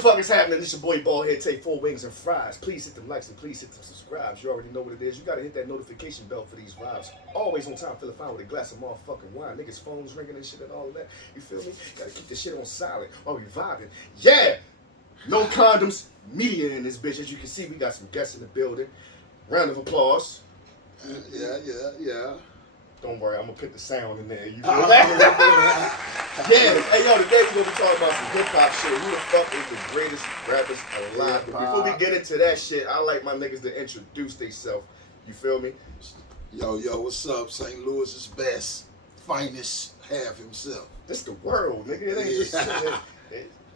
fuck is happening? It's your boy Ballhead. Take 4 wings and fries. Please hit them likes and please hit them subscribes. You already know what it is. You gotta hit that notification bell for these vibes. Always on time, feeling fine with a glass of motherfucking wine. Niggas' phones ringing and shit and all of that. You feel me? Gotta keep this shit on silent while we vibing. Yeah! No condoms. Media in this bitch. As you can see, we got some guests in the building. Round of applause. Yeah. Don't worry, I'm gonna put the sound in there. You feel that? Yeah. Hey, yo, today we're gonna be talking about some hip hop shit. Who the fuck is the greatest rappers alive? But before we get into that shit, I like my niggas to introduce themselves. You feel me? Yo, what's up? St. Louis's best, finest half himself. This the world, nigga. It ain't just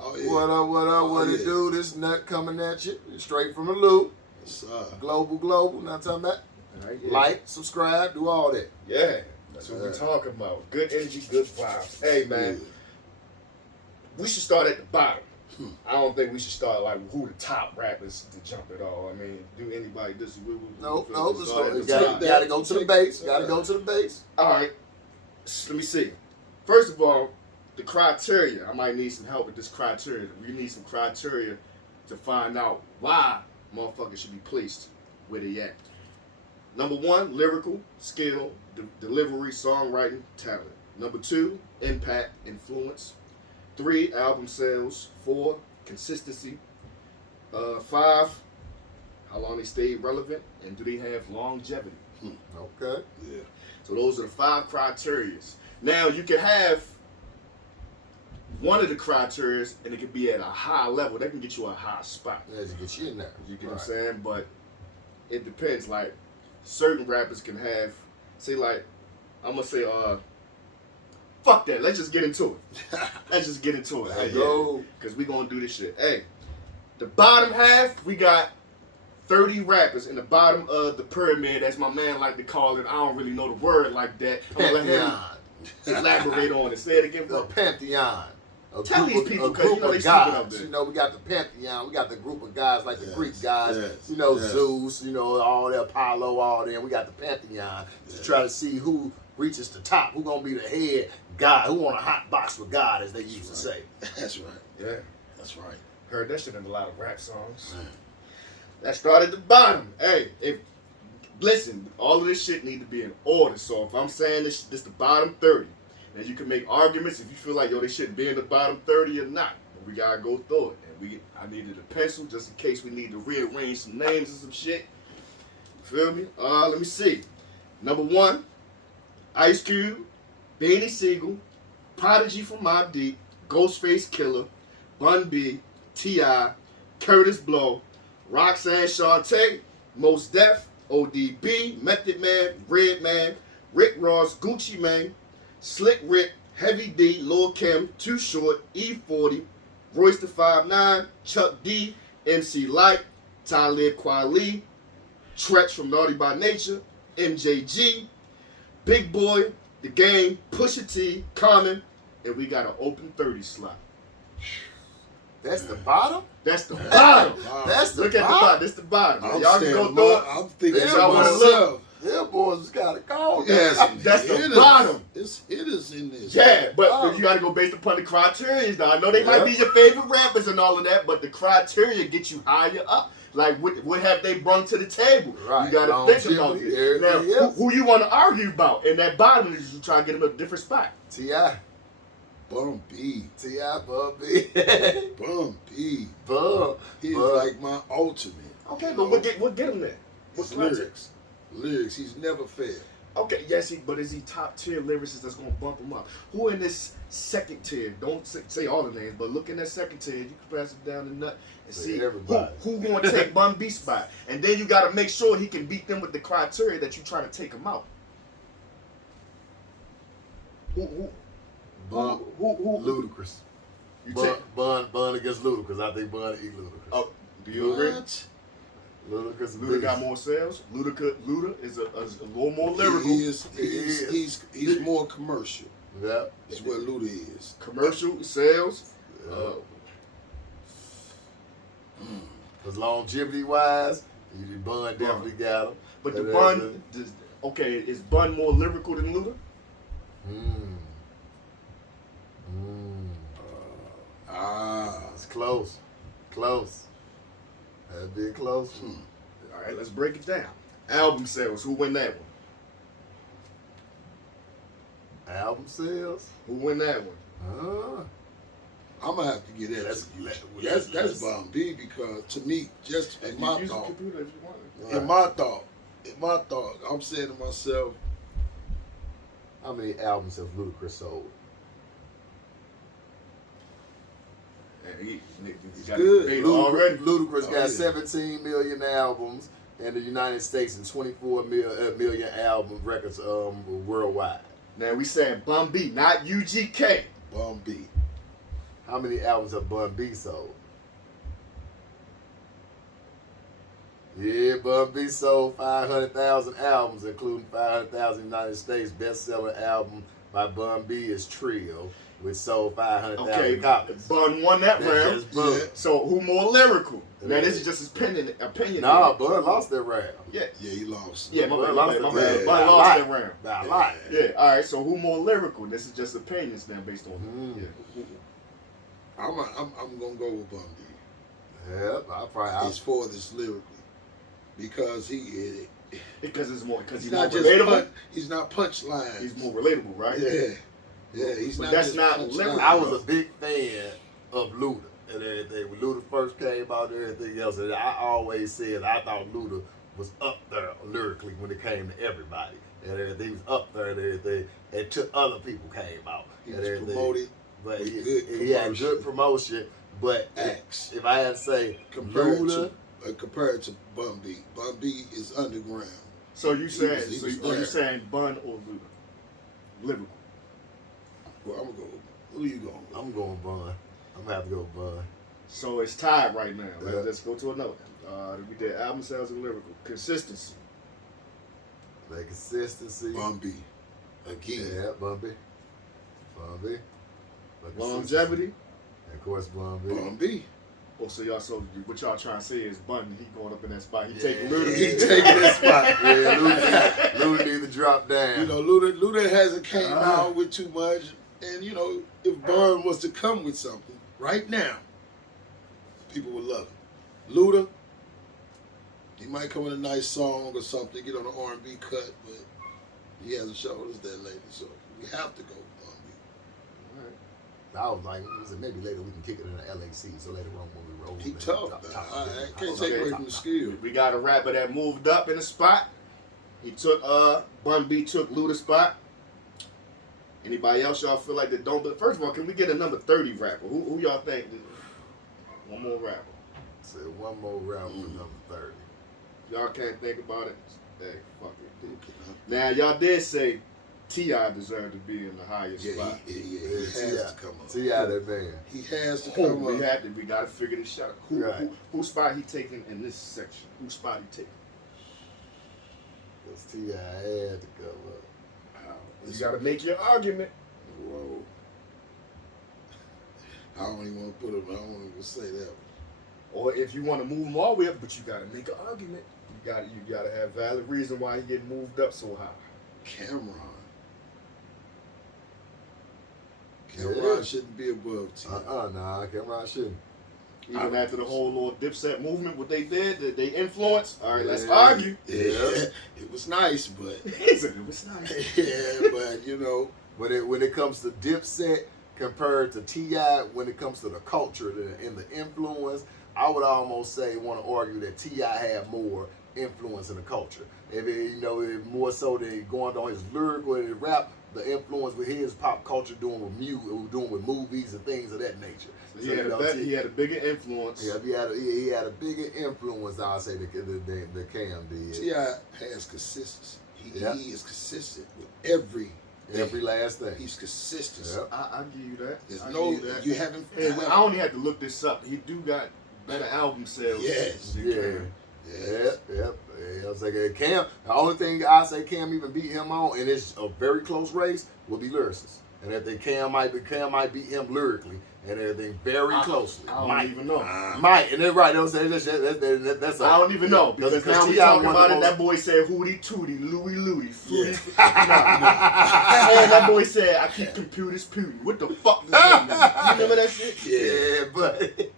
Oh, yeah. What up, what it do? This nut coming at you, straight from the loop. What's up? Global, not talking about. Right, yeah. Like, subscribe, do all that. Yeah, that's what we're talking about. Good energy, good vibes. Hey, man, we should start at the bottom. I don't think we should start like who the top rappers to jump at all. I mean, do anybody disagree with? No, let's start at the top. gotta go to the base. Gotta go to the base. All right, let me see. First of all, the criteria. I might need some help with this criteria. We need some criteria to find out why motherfuckers should be placed where they at. Number 1, lyrical, skill, delivery, songwriting, talent. Number 2, impact, influence. 3, album sales. 4, consistency. 5, how long they stay relevant, and do they have longevity? Okay. Yeah. So those are the 5 criteria. Now you can have one of the criteria, and it can be at a high level. That can get you a high spot. Yeah, to get you in there. You get what I'm saying? But it depends. Like, certain rappers can have, say, like, I'm gonna say, fuck that. Let's just get into it. Let's just get into it. Because we gonna do this shit. Hey, the bottom half, we got 30 rappers in the bottom of the pyramid, as my man like to call it. I don't really know the word like that. I'm gonna let him elaborate on it. Say it again, bro. The Pantheon. Tell these people, because you know they guys. stupid up there. You know, we got the Pantheon, we got the group of guys like the Greek guys, yes. Zeus, all the Apollo, all them. We got the Pantheon to try to see who reaches the top, who gonna be the head guy, who want a hot box with God, as they used to say. That's right. Yeah. That's right. Heard that shit in a lot of rap songs. Let's start at the bottom. Hey, listen, all of this shit need to be in order. So if I'm saying this the bottom 30, and you can make arguments if you feel like, yo, they shouldn't be in the bottom 30 or not. But we gotta go through it. And I needed a pencil just in case we need to rearrange some names and some shit. You feel me? Let me see. Number 1, Ice Cube, Beanie Siegel, Prodigy from Mobb Deep, Ghostface Killer, Bun B, T.I., Curtis Blow, Roxanne Shante, Mos Def, ODB, Method Man, Redman, Rick Ross, Gucci Mane, Slick Rick, Heavy D, Lil Kim, Too Short, E40, Royce the 5'9", Chuck D, MC Light, Talib Kweli, Tretch from Naughty by Nature, MJG, Big Boy, The Game, Pusha T, Common, and we got an open 30 slot. That's the bottom? That's the bottom. That's the Look bottom? at the bottom. That's the bottom. I'm Y'all can go through it. I'm thinking Yeah, to boy, myself. Yeah, boys just gotta call. Yes, That's the bottom. It's hitters in this. Yeah, but you gotta go based upon the criteria. Now I know they might be your favorite rappers and all of that, but the criteria get you higher up. Like what have they brought to the table? Right. You gotta think about it. Now, who you want to argue about in that bottom is you try to get them a different spot. T.I. Bum B. T.I. Bum B. Bum B. Bum. He's like my ultimate. Okay, but we'll get him there. What's Lyrics. He's never failed. Okay, yes, but is he top tier lyricist that's gonna bump him up? Who in this second tier? Don't say all the names, but look in that second tier. You can pass it down the nut and see who gonna take Bun B spot, and then you gotta make sure he can beat them with the criteria that you trying to take him out. Who? Ludacris. Bun against Ludacris. I think Bun eat Ludacris. Oh, do you agree? Luda got more sales. Luda is a little more lyrical. He's more commercial. Yeah, that's what Luda is. Commercial sales. Because longevity wise, Bun definitely got him. But the Bun, is Bun more lyrical than Luda? It's close. Close. That'd be a close one. All right, let's break it down. Album sales. Who win that one? Album sales? Who win that one? I'm gonna have to get that. Let's- That's Bomb B because to me, just in my Use a thought, computer if you want. in my thought, I'm saying to myself, How many albums have Ludacris sold? You got good. it already. Ludacris Oh, got yeah. 17 million albums in the United States and 24 million album records worldwide. Now we saying Bun B, not UGK. Bomb B. How many albums have Bun B sold? Yeah, Bun B sold 500,000 albums, including 500,000 United States. Best-selling album by Bun B is Trio, which sold 500,000 Okay, copies. Bun won that That's round. just Bun. Yeah. So who more lyrical? Now this is just his opinion. Nah, Bun lost that round. Yeah. Yeah, he lost. Yeah, my Bun bad, lost my it. bad. Yeah, Bun by a lost lot. that round. By a lot. Yeah, all right. So who more lyrical? This is just opinions now based on. Mm. Yeah. I'm gonna go with Bomb B. Yeah, As far as lyrically, because he Because it's more. Because he's he's more not just relatable. he's not punchline. He's more relatable, right? Yeah, he's But not. that's just not punchline. lyrical. I was a big fan of Luda and everything. When Luda first came out and everything else, and I always said I thought Luda was up there lyrically when it came to everybody. And everything. He was up there and everything. Until other people came out. He and was everything. promoted. But with he had good promotion. But Acts. if I had to say compared Luda, to Bun B. Bun B is underground. So you saying? he So was are you there. saying Bun or Luda? Lyrical. Well, I'm gonna go. Who you going? I'm going Bun. I'm gonna have to go Bun. So it's tied right now. Yeah. Let's go to another. We did album sales and lyrical consistency. The consistency. Bun B. Again. Yeah, Bun B. Bun B. But Longevity. And of course, Bun B. Bun B. Oh, so what y'all trying to say is Bun, he going up in that spot. He Yeah. taking Luda. He taking that spot. Yeah, Luda need to drop down. You know, Luda hasn't came out with too much, and you know, if Bun was to come with something right now, people would love it. Luda, he might come with a nice song or something, get on an R&B cut, but he hasn't showed us that lately, so we have to go with Bun B. I was like, maybe later we can kick it in the LAC, so later on when we roll. He then tough. I can't take away from the skill. We got a rapper that moved up in the spot. He took Bun B took Luda's spot. Anybody else y'all feel like that don't? But first of all, can we get a number 30 rapper? Who y'all think? One more rapper. So one more round for number 30. Y'all can't think about it. Hey, fuck it. Dude. Now y'all did say T.I. deserved to be in the highest Yeah, spot. he has to come up. T.I. that man. He has to Oh, come up. we got to figure this shit out. Who spot he taking in this section? Who spot he taking? Because T.I. had to come up. You got to make your argument. Whoa. I don't even want to put him. I don't even say that. Or if you want to move him all the way up, but you got to make an argument. You got to have valid reason why he getting moved up so high. Cameron Yeah. shouldn't be above T. Nah, Cameron shouldn't. Even after the whole little Dipset movement, what they did, that they influenced. All right, let's Yeah. argue. Yeah, it was nice, but It was nice. yeah, but you know, When it comes to Dipset compared to T.I., when it comes to the culture and the influence, I would almost want to argue that T.I. had more influence in the culture. If it, more so than going on his lyrical and his rap, the influence with his pop culture doing with movies and things of that nature. He had a bigger influence. Yeah, he had a bigger influence, I'll say, the Cam did. T.I. has consistency. He Yeah. is consistent with every last thing. He's consistent. Yep. I give you that. There's I no, give you that. you haven't. And I only had to look this up. He do got better album sales. Yes. than Yeah. Cam. Yes. Yep. I was like, Cam, the only thing I say Cam even beat him on, and it's a very close race, will be lyricists. And if they Cam might beat him lyrically, and everything very closely. I don't Might. even know. Might. And then right, that's I don't even know because now we T.I. talking one about of the it. most- That boy said Hootie Tootie, Louie Louie, Fruity. Yeah. And that boy said I keep computers putin'. What the fuck does that mean? You remember that shit? Yeah, but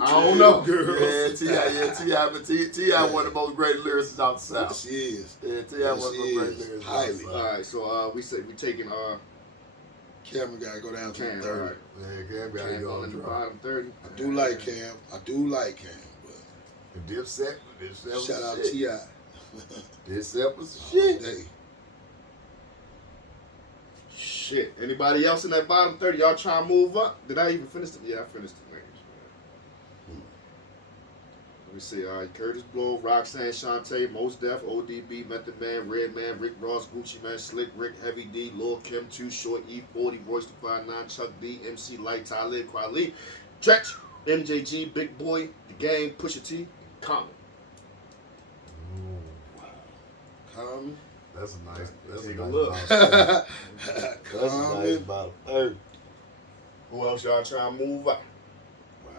I don't know. Girls. T.I. But T.I. one of the most great lyricists out the South. She is. Yeah, T.I. one of the most great lyricists out the Highly. South. All right, so we taking Cameron gotta go down to Cam. the All 30. right. Yeah, Cam gotta Cam go going on in the drop. bottom 30. I do like Cam. But Dipset was shout out shit. T.I. Dipset was All shit. day. Shit. Anybody else in that bottom 30? Y'all trying to move up? Did I even finish it? Yeah, I finished the names. Let me see. All right. Curtis Blow, Roxanne Shante, Mos Def, ODB, Method Man, Redman, Rick Ross, Gucci Man, Slick Rick, Heavy D, Lil Kim, Too Short, E40, Royce the 5'9", Chuck D, MC Light, Talib Kweli, Stretch, MJG, Big Boy, The Game, Pusha T, Common. Common. That's a nice. That's Take a a nice look. bottom. That's a nice Common. bottom. Hey. Who else y'all trying to move up? Wow.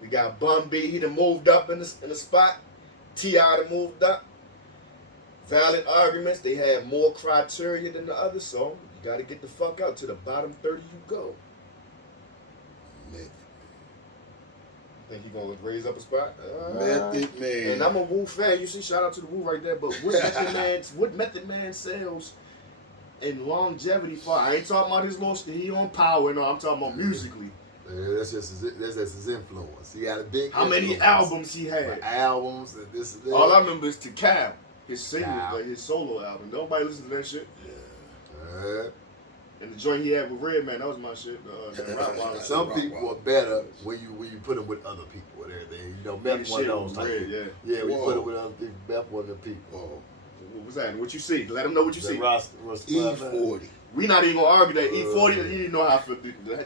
We got Bun B, he done moved up in the spot. T.I. done moved up. Valid arguments, they had more criteria than the others, so you gotta get the fuck out. To the bottom 30 you go. Method Think he gonna raise up a spot? Method Man. And I'm a Wu fan. You see, shout out to the Wu right there. But what Method Man sells in longevity for? I ain't talking about his little he on power. No, I'm talking about musically. Yeah, that's just his influence. He had a big. How many influence. albums he had? Albums and this and that. All I remember is To Cal, his single, Cal. like his solo album. Nobody listen to that shit. Yeah. And the joint he had with Redman, that was my shit. That Rock Wild. Some people are better when you put them with other people and everything. You know, Meth one of those type. Red, yeah. Yeah, we Whoa. put it with other people. Meth one of the people. Oh, What was that? What you see? Let them know what you see. E40. We not even gonna argue that E40. You know how I feel.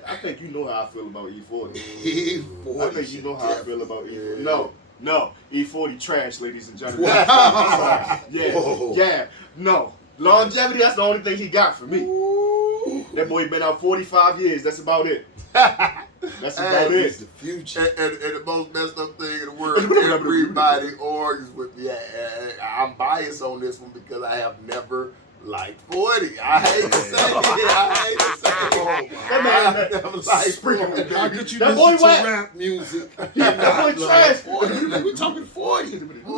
I think you know how I feel about E40. E40. I think you know how I feel about E40. Yeah. No, E40 trash, ladies and gentlemen. Wow. Yeah, Whoa. yeah, no. Longevity, that's the only thing he got for me. Ooh. That boy been out 45 years. That's about it. That's about It's it. the future. And the most messed up thing in the world, everybody argues with me. I'm biased on this one because I have never liked 40. I hate to say it. I hate to say it. That man- I never liked Sprinkle 40. it, How could you That boy listen to whack. rap music? That boy trash. 40. We talking 40. 40, I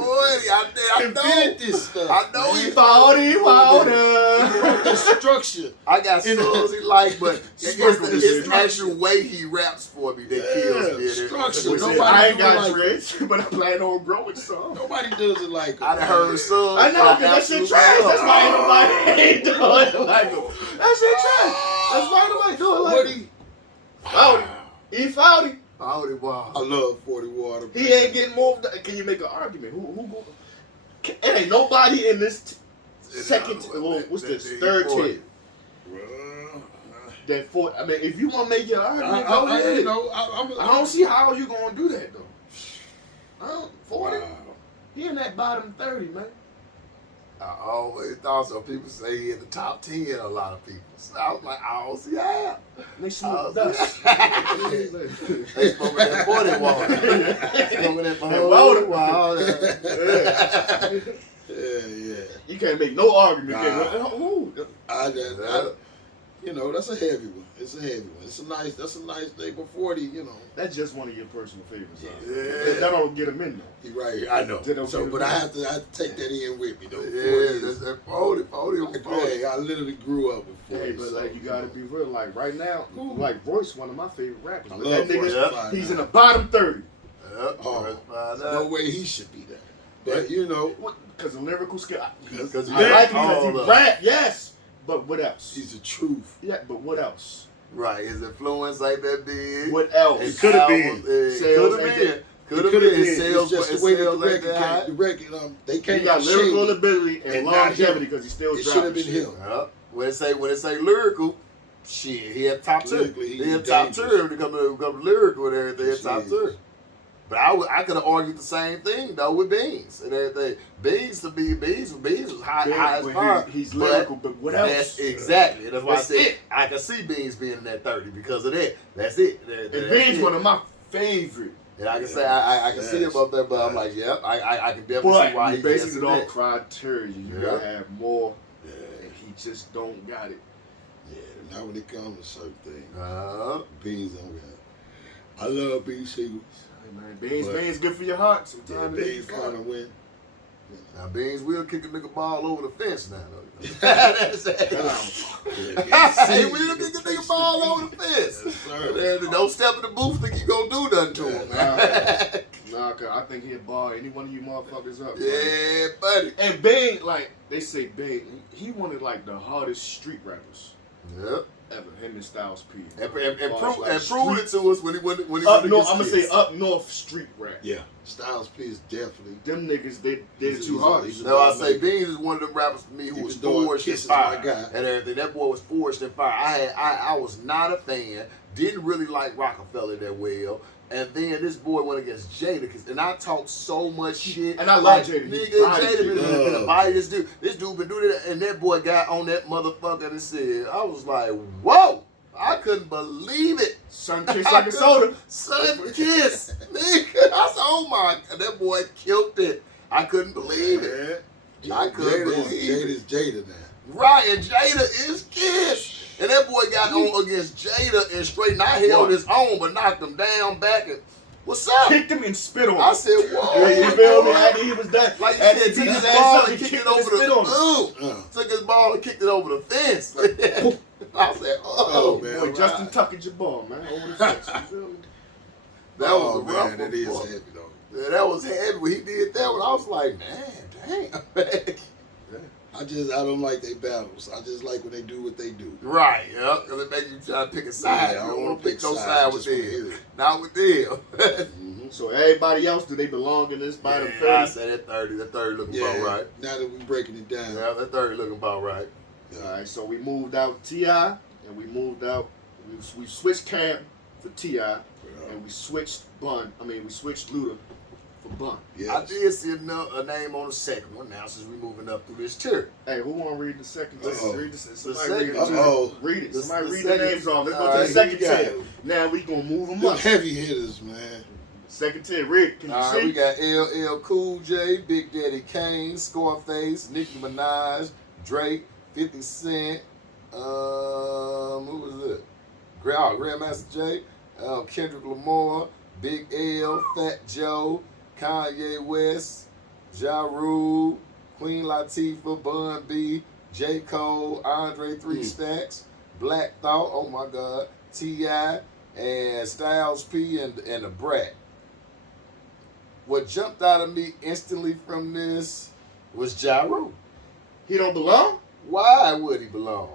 know. Invented this stuff. I know man. he E40 water. The structure. I got songs he like, but Sprinkle it's this the shit. actual way he raps for me that kills me. structure. Listen, Nobody I ain't do got like dreads, but I plan on growing some. Nobody does it like I done heard songs. I know, that because that shit absolutely trash. love. That's why ain't nobody ain't doing it like him. That shit trash. That's why nobody doing it like him. E40. Oh, wow. I love 40 water. He ain't getting moved. Can you make an argument? Who go? It ain't nobody in this second. Well, what's this? Third tier. That fourth. I mean, if you want to make your argument, go ahead. I don't see how you gonna do that though. 40. Wow. He in that bottom 30, man. I always thought so. People say he in the top 10, a lot of people. So I was like, I don't see how. They smoke dust. They smoking that 40 water. Smoking that water. Wow. Yeah. You can't make no argument. Nah. Ooh. That's a heavy one. It's a heavy one. That's a nice day, but 40, That's just one of your personal favorites. Huh? Yeah. That don't get him in though. He right here. I know. They don't So, get but it. I have to take that in with me though. 40 Yeah, that's is, that 40. hey, I literally grew up with 40. Hey, but like you gotta be real. Like right now, Who? like Royce, one of my favorite rappers. I But love that Royce. nigga, Yeah. he's in the bottom 30. Yep. Oh, That's fine. no way he should be there. But Because of lyrical skill. Because I like him all because the- he rap, yes. But what else? he's the truth. Yeah, but what else? Right, his influence ain't that big. What else? His Could have been. albums, Sales Could ain't have been. that- Could have been. His sales, It's just his the way that sales the ain't record that high. came. The record, they He came got out lyrical shady. ability and And not longevity him. because he still It should dropping have been shit. him. Yep. When it say lyrical, shit, he had top two. Lyrically, He he's had top dangerous. two when it come to lyrical and everything. Yes, Top he two. is. But I could have argued the same thing though with Beans and everything. Beans was high as But far. he's lyrical, but what else? That's exactly. That's why That's I said it. I can see Beans being in that 30 because of that. That's it. And That's Ben's it. one of my favorite. And I can say I can see him up there, but I'm like, I can definitely see why But he's basically in all that. criteria. You Yeah. gotta have more. Yeah. And he just don't got it. Yeah, not when it comes to certain things. Beans don't got it. I love bean singles. Hey, man, beans good for your heart. Yeah, Sometimes beans kind of win. Now Beans will kick a nigga ball over the fence now. Though. That's it. He will kick a nigga ball over the fence. Yes, Don't step in the booth think you gonna do nothing to him, man. Nah, cause I think he'll ball any one of you motherfuckers up. Yeah, buddy. And Bane, like they say, Bane, he one of like the hardest street rappers Yep. ever. Him and Styles P. And prove Like it to us when he up north. I'm gonna say up north street rap. Yeah, Styles P is definitely. Them niggas, they're the two hardest. No, I say Beans is one of them rappers for me who was forged in fire and everything. That boy was forged in fire. I was not a fan. Didn't really like Rockefeller that well. And then this boy went against Jada, and I talked so much shit. And I love Jada. Nigga, Jada been a body this dude. This dude been doing that, and that boy got on that motherfucker and said, I was like, whoa. I couldn't believe it. Sun kiss like a soda. Sun kiss. Nigga. I said, oh my God, that boy killed it. I couldn't believe it. I couldn't believe it. Jada's Jada now. Right, and Jada is Kiss. And that boy got on against Jada and straight, not held his own, but knocked him down back and, what's up? Kicked him and spit on him. I said, whoa. Yeah, you feel me? After he was done. Like you After said, he took beat his his ball ass up, and he kicked kicked it him and over spit the on him. Took his ball and kicked it over the fence. I said, oh, man. Boy, Justin Tucker's your ball, man. Over the fence. You feel me? That was a rough man, that is one. heavy though. Yeah, that was heavy. When he did that one, I was like, man, damn. I don't like their battles. I just like when they do what they do. Right, yeah, because it makes you try to pick a side. Yeah, I don't want to pick no side with them. them. Not with them. So everybody else, do they belong in this bottom 30? I say that 30 looking about right. Now that we're breaking it down. Yeah, that 30 looking about right. All right, so we moved out T.I. and we moved out. We switched Cam for T.I. and we switched we switched Luda for Bun. Yes. I did see a name on the second one now since we're moving up through this tier. Hey, who want to read the second? Read the somebody second. read it. Read it. Somebody read the names off. Let's go to the second tier. Now we gonna move them Them up. heavy hitters, man. Second tier. Read. Can you All see? right, we got LL Cool J, Big Daddy Kane, Scarface, Nicki Minaj, Drake, 50 Cent. Who was it? Grandmaster J, Kendrick Lamar, Big L, Fat Joe, Kanye West, Ja Rule, Queen Latifah, Bun B, J. Cole, Andre 3 Stacks, Black Thought, oh my God, T.I., and Styles P and the Brat. What jumped out of me instantly from this was Ja Rule. He don't belong? Why would he belong?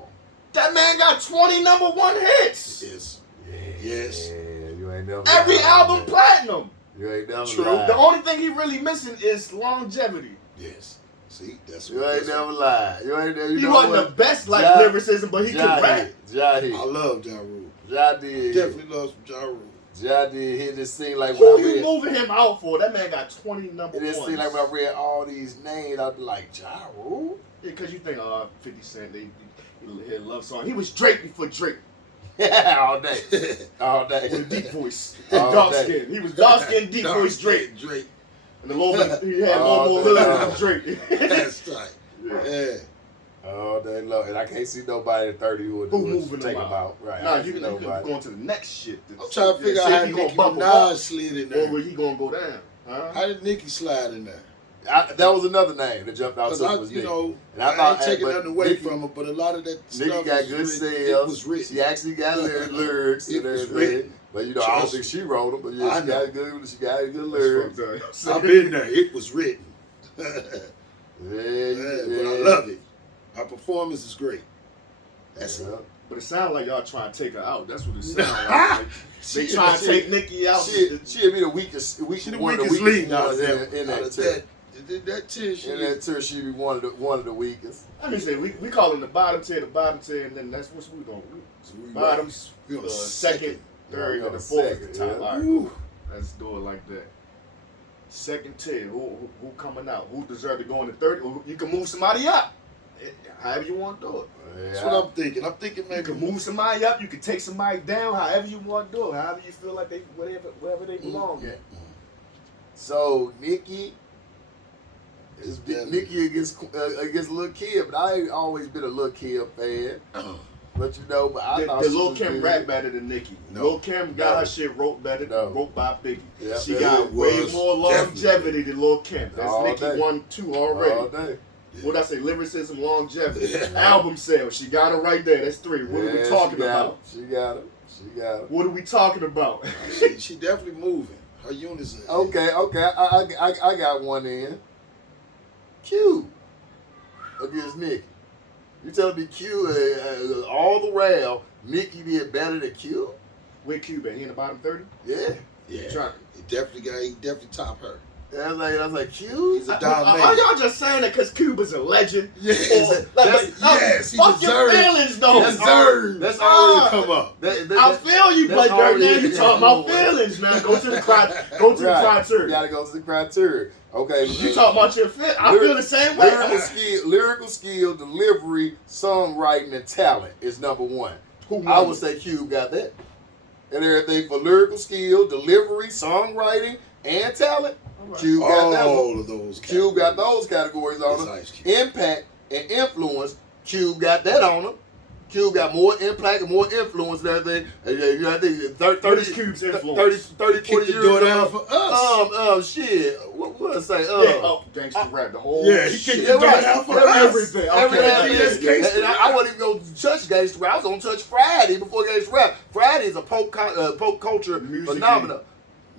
That man got 20 number one hits. Yes. Yeah, Yes. you ain't never Every lied, album man. platinum. You ain't never True. lied. The only thing he really missing is longevity. Yes. See, that's You what ain't never lied. You ain't never. He wasn't the best lyricism, but he could rap. Ja I hit. love Ja Rule. Ja did. Definitely love some Ja Rule. Ja did hit. It seemed like Who when I you read. moving him out for? That man got 20 number It ones. just seemed like when I read all these names, I'd be like, Ja Rule? Yeah, because you think, 50 Cent, he had a love song. He was Drake before Drake. All day. All day. With a deep voice. All Dark day. skin. He was dark skin, deep voice Drake. Drake. And the little bit, he had All more day. hood than Drake. That's tight. Yeah. All day long. And I can't see nobody at 30 who would Who moving take him him out? out. Right. Nah, I you see can nobody. go on to the next shit. I'm trying to figure out See how if he gonna Nicki bump him Minaj up, slid in or there. where he gonna go down. Huh? How did Nicki slide in there? That was another name that jumped out Because to I, me was you Nicki. know, And I I thought, ain't taking but nothing away Nicki- from her, but a lot of that Nicki stuff got was good written, sales. It was written. She actually got lyrics It and was everything. written. But you know, I don't Trust think me. she wrote them. But yeah, I she know. got good lyrics. I've been there. It was written. Yeah, But I love it. Her performance is great. That's it. But it sounds like y'all trying to take her out. That's what it sounds like. They trying to take Nicki out. She'll be the weakest. She the one of the weakest link out ones of that. in Out that of tier. that tier, she In that tier, she'll be one of the weakest. I mean, say we call them the bottom tier, and then that's what we gonna do. Bottoms, We on the second, third, Yeah, and the fourth second, at the top. yeah. All right, Woo. let's do it like that. Second tier, who coming out? Who deserve to go in the third? Or you can move somebody up. However you want to do it. That's what I'm thinking. I'm thinking You maybe can move somebody up. You can take somebody down. However you want to do it. However you feel like they, wherever they belong at. So Nicki It's better. Nicki against Lil' Kim, but I ain't always been a Lil' Kim fan. But you know, but I thought the she Lil' was Kim good. rap better than Nicki. No. Lil' Kim got No. her shit wrote better, No. wrote by Biggie. Yeah, She it got way was more longevity definitely. than Lil' Kim. That's All Nicki day. 1, 2 already. All day. What I say? Lyricism, longevity, Yeah. album sales. She got it right there. That's 3. What are we talking she got about? It. She got it. She got it. What are we talking about? She definitely moving. Her unison. Okay. I got one in. Q against Nicki. You telling me Q all the round, Nicki did better than Q? Where Cube at? He in the bottom 30? Yeah. Yeah. Trying. He definitely topped her. That's like Q. He's a Are dominator. y'all just saying that because Cube is a legend? Yes. Yes, he fuck your deserves- feelings, though. He deserves. That's already Ah. come up. I feel you, that's but right now already- you talking about feelings now. Go to the the criteria. You gotta go to the criteria. Okay. You talking about your feelings? I feel the same way. Lyrical skill, delivery, songwriting, and talent is number 1. Who won? I would say Cube got that. And everything for lyrical skill, delivery, songwriting, and talent. Right. Cube got that one. All of those. Cube got those categories on him. Besides Cube. Impact and influence, Cube got that on him. Cube got more impact and more influence than everything. You know, I think 30, What is Cube's influence? 30, 40 Kick the years door ago. down for us. Shit. What I say? Gangsta rap, the whole Yeah, he shit. kicked the door down for us. Everything. Everything Okay. is gangsta And I wasn't even going to touch Gangsta Rap. I was going to touch Friday before Gangsta Rap. Friday is a pop culture Musically. phenomenon.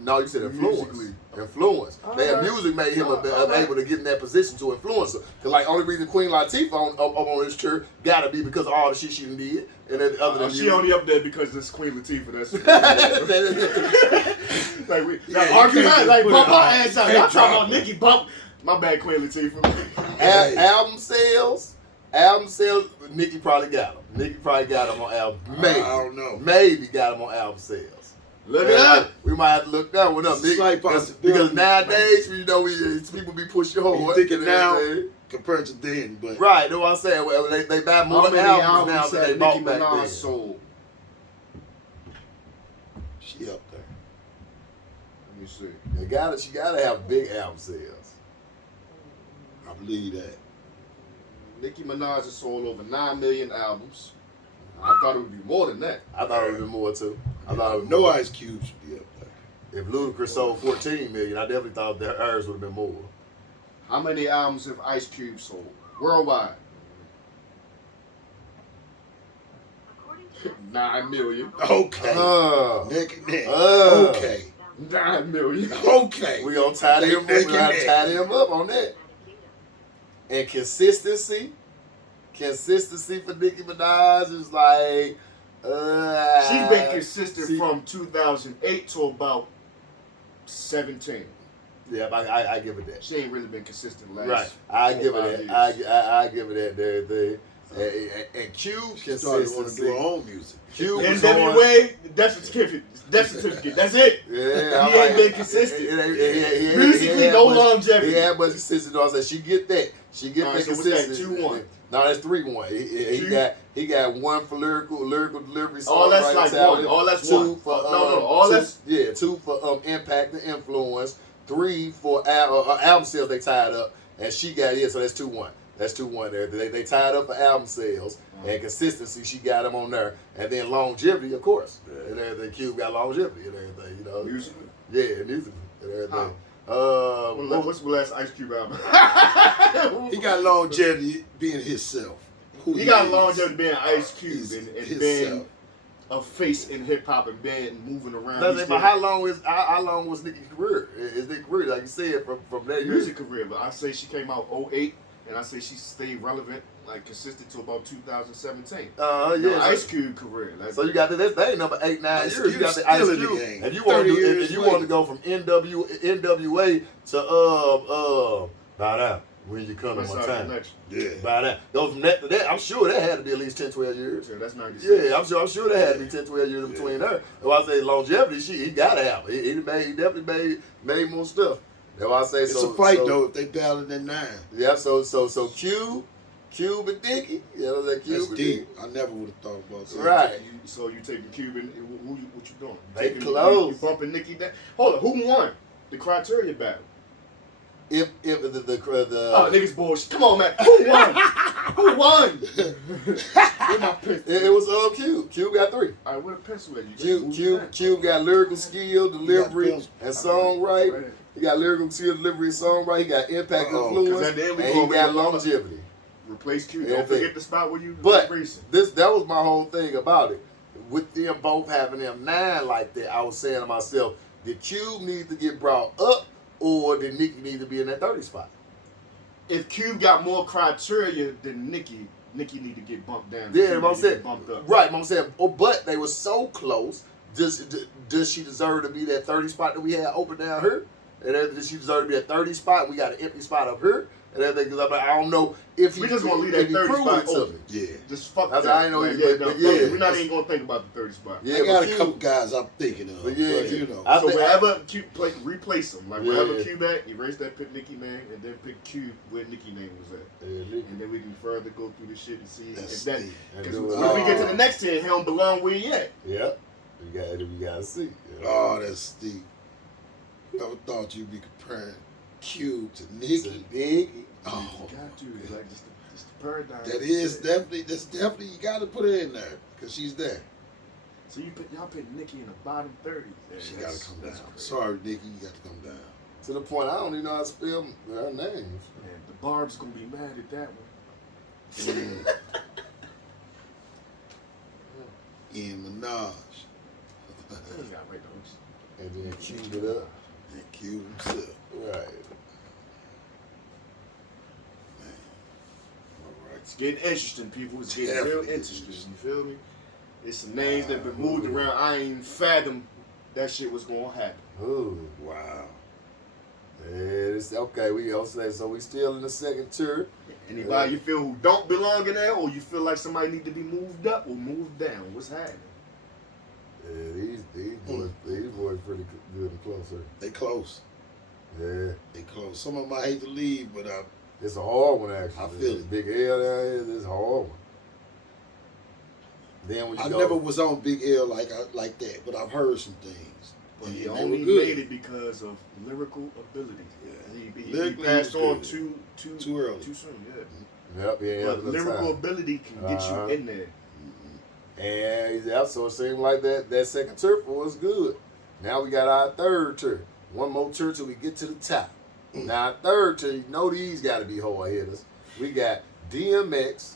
No, you said influence. Musically. Influence. Their Alright. music made him Alright. able to get in that position to influence her. Because, like, only reason Queen Latifah on this tour gotta be because of all the shit she done did. And then other than She only up there because it's Queen Latifah. That's like we Yeah, like you argument, can't like put bump it our on. ass out. Can't Y'all talking drop about it. Nicki bump. My bad, Queen Latifah. Hey. Album sales, Nicki probably got them. Nicki probably got them on album. Maybe. I don't know. Maybe got them on album sales. Look it up. We might have to look that one up, It's a slight because possibility. nowadays, you know, people be pushing hard. You thinking and now everything. compared to then, but Right, that's what I'm saying. Well, they buy more How many albums now albums than they that bought Nicki back Minaj then. sold? she up there. Let me see. She gotta have big album sales. I believe that. Nicki Minaj has sold over 9 million albums. I thought it would be more than that. I thought it would be more too. I thought it would be No more. Ice Cube should be up there. If Ludacris sold 14 million, I definitely thought that hers would have been more. How many albums have Ice Cube sold worldwide? 9 million. Okay. Neck and neck. Uh. Okay. 9 million. Okay. We gonna tie them up. Neck We and gotta neck. tie them up on that. And consistency for Nicki Minaj is like. She's been consistent see- from 2008 to about 17. Yeah, I give it that. She ain't really been consistent last. Right, I 4 give or 5 it that. years. I give it that. And everything. And Q She started wanting to do her consistency. own music. Q was on. NWA, death certificate. Death certificate. That's it. Yeah, He ain't been consistent. Musically, no longevity. He had much consistency. I said she get that. She get Alright, that so what's that, consistency. 2-1? No, that's 3-1. Two? He got 1 for lyrical delivery. All that's songwriting like talent, one. All that's 2 one. for All two, that's. yeah, 2 for impact and influence. 3 for album sales. They tied up, and she got so that's 2-1. That's 2-1 there. They tied up for album sales and consistency. She got them on there, and then longevity, of course. And everything. Cube got longevity and everything. You know, Musically. yeah, musically and everything. What's the last Ice Cube album? He got longevity being himself. Who He got is. longevity being Ice Cube He's and himself. being a face in hip hop and being moving around. Nothing, He's but getting how long was Nicki's career? Is Nicki's career, like you said, from that year? music career, but I say she came out 08, and I say she stayed relevant, like consistent to about 2017. Yeah. Now, Ice Cube career. Like, So you got that ain't number 8, 9 Ice years. You got Cube's the Ice still in the Cube. game. If you want 30 to years if you want to later. go from NWA to by now, when you come to what's our Montana. connection? Yeah. By that, go from that to that. I'm sure that had to be at least 10, 12 years. Yeah, that's 96. Yeah, I'm sure that had to be 10, 12 years in between her. That's why I say longevity, he gotta have it. He definitely made more stuff. That's why I say It's a fight though if they battle at 9. Yeah, so Cube and Nicki. You know, that Cube That's and deep. Nicki. I never would have thought about that. Right. So you taking Cuban? What you doing? They Taking, close. You bumping Nicki down? Hold on, who won the criteria battle? if Oh, niggas bullshit. Come on, man. Who won? Who won? Where my pencil? it was Cube. Cube got 3. All right, where the pencil at? You Cube got lyrical skill, delivery, and songwriting. Right. He got lyrical skill, delivery, and songwriting. He got impact, 'Cause influence, at the end we and gonna he got make a- longevity. Replace Q. Yeah, Don't forget the spot where you But racing. that was my whole thing about it. With them both having them 9 like that, I was saying to myself, did Cube need to get brought up, or did Nicki need to be in that 30 spot? If Cube got more criteria than Nicki need to get bumped down. Yeah, Cube I'm need to saying, get bumped up. right, I'm saying, but they were so close. Does she deserve to be that 30 spot that we had open down here? And then does she deserve to be that 30 spot? We got an empty spot up here. And everything, because I don't know if We just gonna leave that 30 spot open. Yeah. Just fuck That's that. how I know Like, you- yeah, but- no, but fuck yeah, it. We're not that's- even gonna think about the 30 spot. Yeah, I got but a Cube- couple guys I'm thinking of. But yeah, but, you know. I So think- wherever Cube replace them. Like wherever Yeah. Cube at, erase that, put Nicki name, and then pick Cube where Nicki name was at. Yeah, Nicki. And then we can further go through this shit and see That's if that. deep. And Because do when it we get to all. the next 10, he don't belong where he at. Yep. You gotta see. Yeah. Oh, that's steep. Never thought you'd be comparing Cube to Nicki. Nicki. Oh, You got to. It's like just the paradigm. that's definitely, you got to put it in there because she's there. So y'all put Nicki in the bottom 30. She got to come down. Sorry, Nicki, you got to come down. To the point I don't even know how to spell her names. Man, the Barb's gonna be mad at that one. Ian Minaj. You gotta write those. And then cube it up. And Cube himself. Right. All right. It's getting interesting, people. It's getting real Definitely. interesting. You feel me? It's some names that been moved around. I ain't even fathom that shit was gonna happen. Ooh. Wow. Yeah, it's okay. We also so we still in the second tier. Anybody you feel who don't belong in there, or you feel like somebody need to be moved up or moved down? What's happening? Yeah, these boys pretty good and closer. They close. Yeah, They close. Some of them I hate to leave, but it's a hard one actually. I feel it. Big L down here, it's a hard one. Then when you I go, never was on Big L like that, but I've heard some things. But And he they only were good. made it because of lyrical ability. Yeah. He Lyrically, passed he was on good. too early. too soon. Yeah. yep, yeah, But lyrical ability can get Uh-huh. you in there. And yeah, so it seemed like that second tier was good. Now we got our third tier. One more tier till we get to the top. Now our third tier, you know these got to be hard hitters. We got DMX,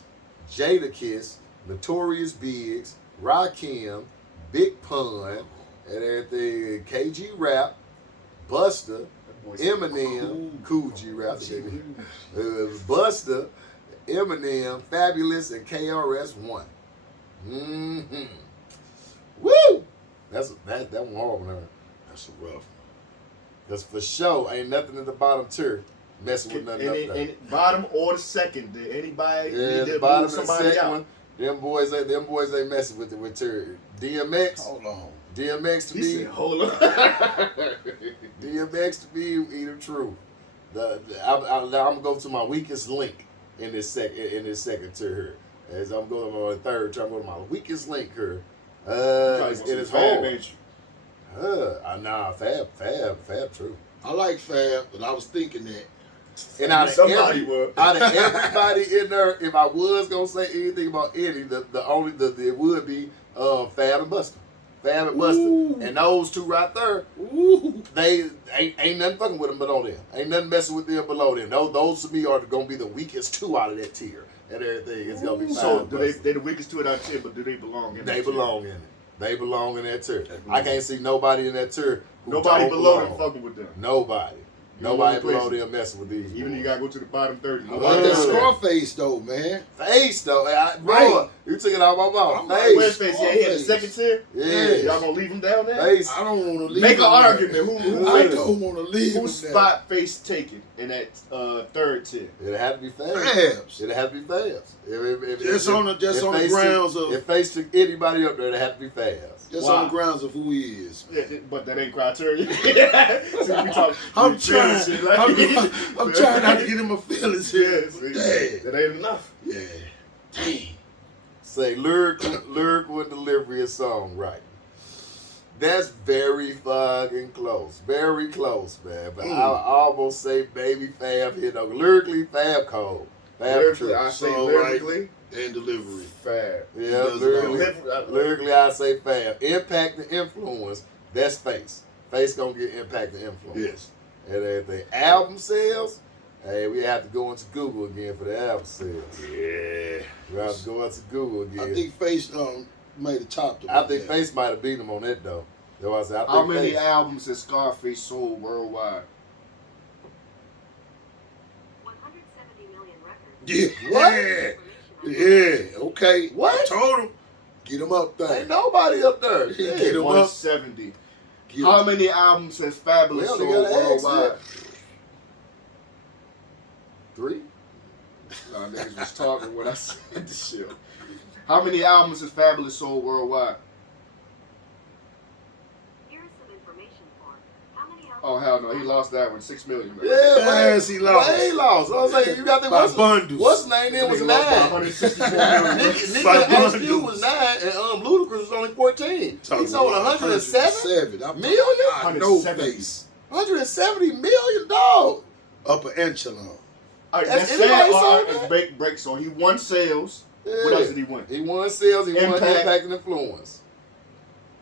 Jadakiss, Notorious Biggs, Rakim, Big Pun, and everything. KG Rap, Buster, That boy Eminem, Cool G Rap, Cool. Buster, Eminem, Fabulous, and KRS-One. Mm-hmm. Woo! That one hard one. That's a rough one. That's for sure. Ain't nothing in the bottom tier messing with nothing up there. Any bottom or the second? Did anybody Yeah, need the to bottom move and the somebody second out? one. Them boys ain't messing with tier. DMX. Hold on. DMX to He me. said, hold on. DMX to me, either true. I'm gonna go to my weakest link in this second tier here. As I'm going to my third tier, I'm going to my weakest link here. It is hard. Nah, Fab, true. I like Fab, but I was thinking that. And out of Somebody would. everybody in there, if I was gonna say anything about any, it would be Fab and Buster. Fab and Buster. Ooh. And those two right there, Ooh. they ain't nothing fucking with them below them. Ain't nothing messing with them below them. Those to me are gonna be the weakest two out of that tier. And everything is gonna be Fab So and do Buster. they the weakest two of that tier, but do they belong in They that tier? belong in it. They belong in that tier. They belong. I can't see nobody in that tier who Nobody don't below belong. them fucking with them. Nobody. You Nobody know below places. them messing with these. Even boys. you gotta go to the bottom 30. I like that Scarface though, man. Face though, Right. bro, you took it out of my mouth. I'm like, Where's Face, Face? Yeah, he had the second tier? Yeah. Y'all gonna leave him down there? face. I don't want to leave. Make an him argument. there. Who I don't want to leave. whose him spot Face taken in that third tier? It had to be there. Fabs. Fabs. It had to be Fabs. Just on the Face grounds of if Face took anybody up there, it had to be Fabs. just Wow. on the grounds of who he is. Yeah, but that ain't criteria. So we talk. I'm we feeling trying. shit like- I'm trying not to get in my feelings here. Yeah, see, Dang. that ain't enough. Yeah. Dang. Say lyrical and delivery of songwriting. That's very fucking close. Very close, man. But I almost say Baby Fab hit on lyrically Fab cold. Fab Lyrically, true. I say Songwriting. lyrically, And delivery. Fab. Yeah, does lyrically I say Fab. Impact and influence, that's Face. Face gonna get impact and influence. Yes. And everything. Album sales, hey, we have to go into Google again for the album sales. Yeah. We have to go into Google again. I think Face made the top. I think Face might have beat him on that though. That's why I said, I think How many Face, albums has Scarface sold worldwide? 170 million records. Yeah. Yeah. Okay. What? I told him. Get him up there. ain't nobody up there. Get Yeah. him up. 170. Get How him. many albums has Fabulous We only sold gotta ask worldwide? 3? Nah, niggas was talking when I said the shit. How many albums has Fabulous sold worldwide? Here is some information for how many albums. Oh hell no, he lost that one. 6 million. Man. Yeah, Yes, he lost. Well, he lost. I was saying, you got to By think, bundles. what's the name then was Nigga lost by 9. 164 million. Nigga By HQ bundles. was 9 and Ludacris was only 14. He Talking sold about 107 107. million? I know 170. Face. 170 million, dog. Upper echelon. All right, That's that's anybody sad. sold All that? right, break. So he won sales. What else did he win? He won sales, he won Impact. impact and influence.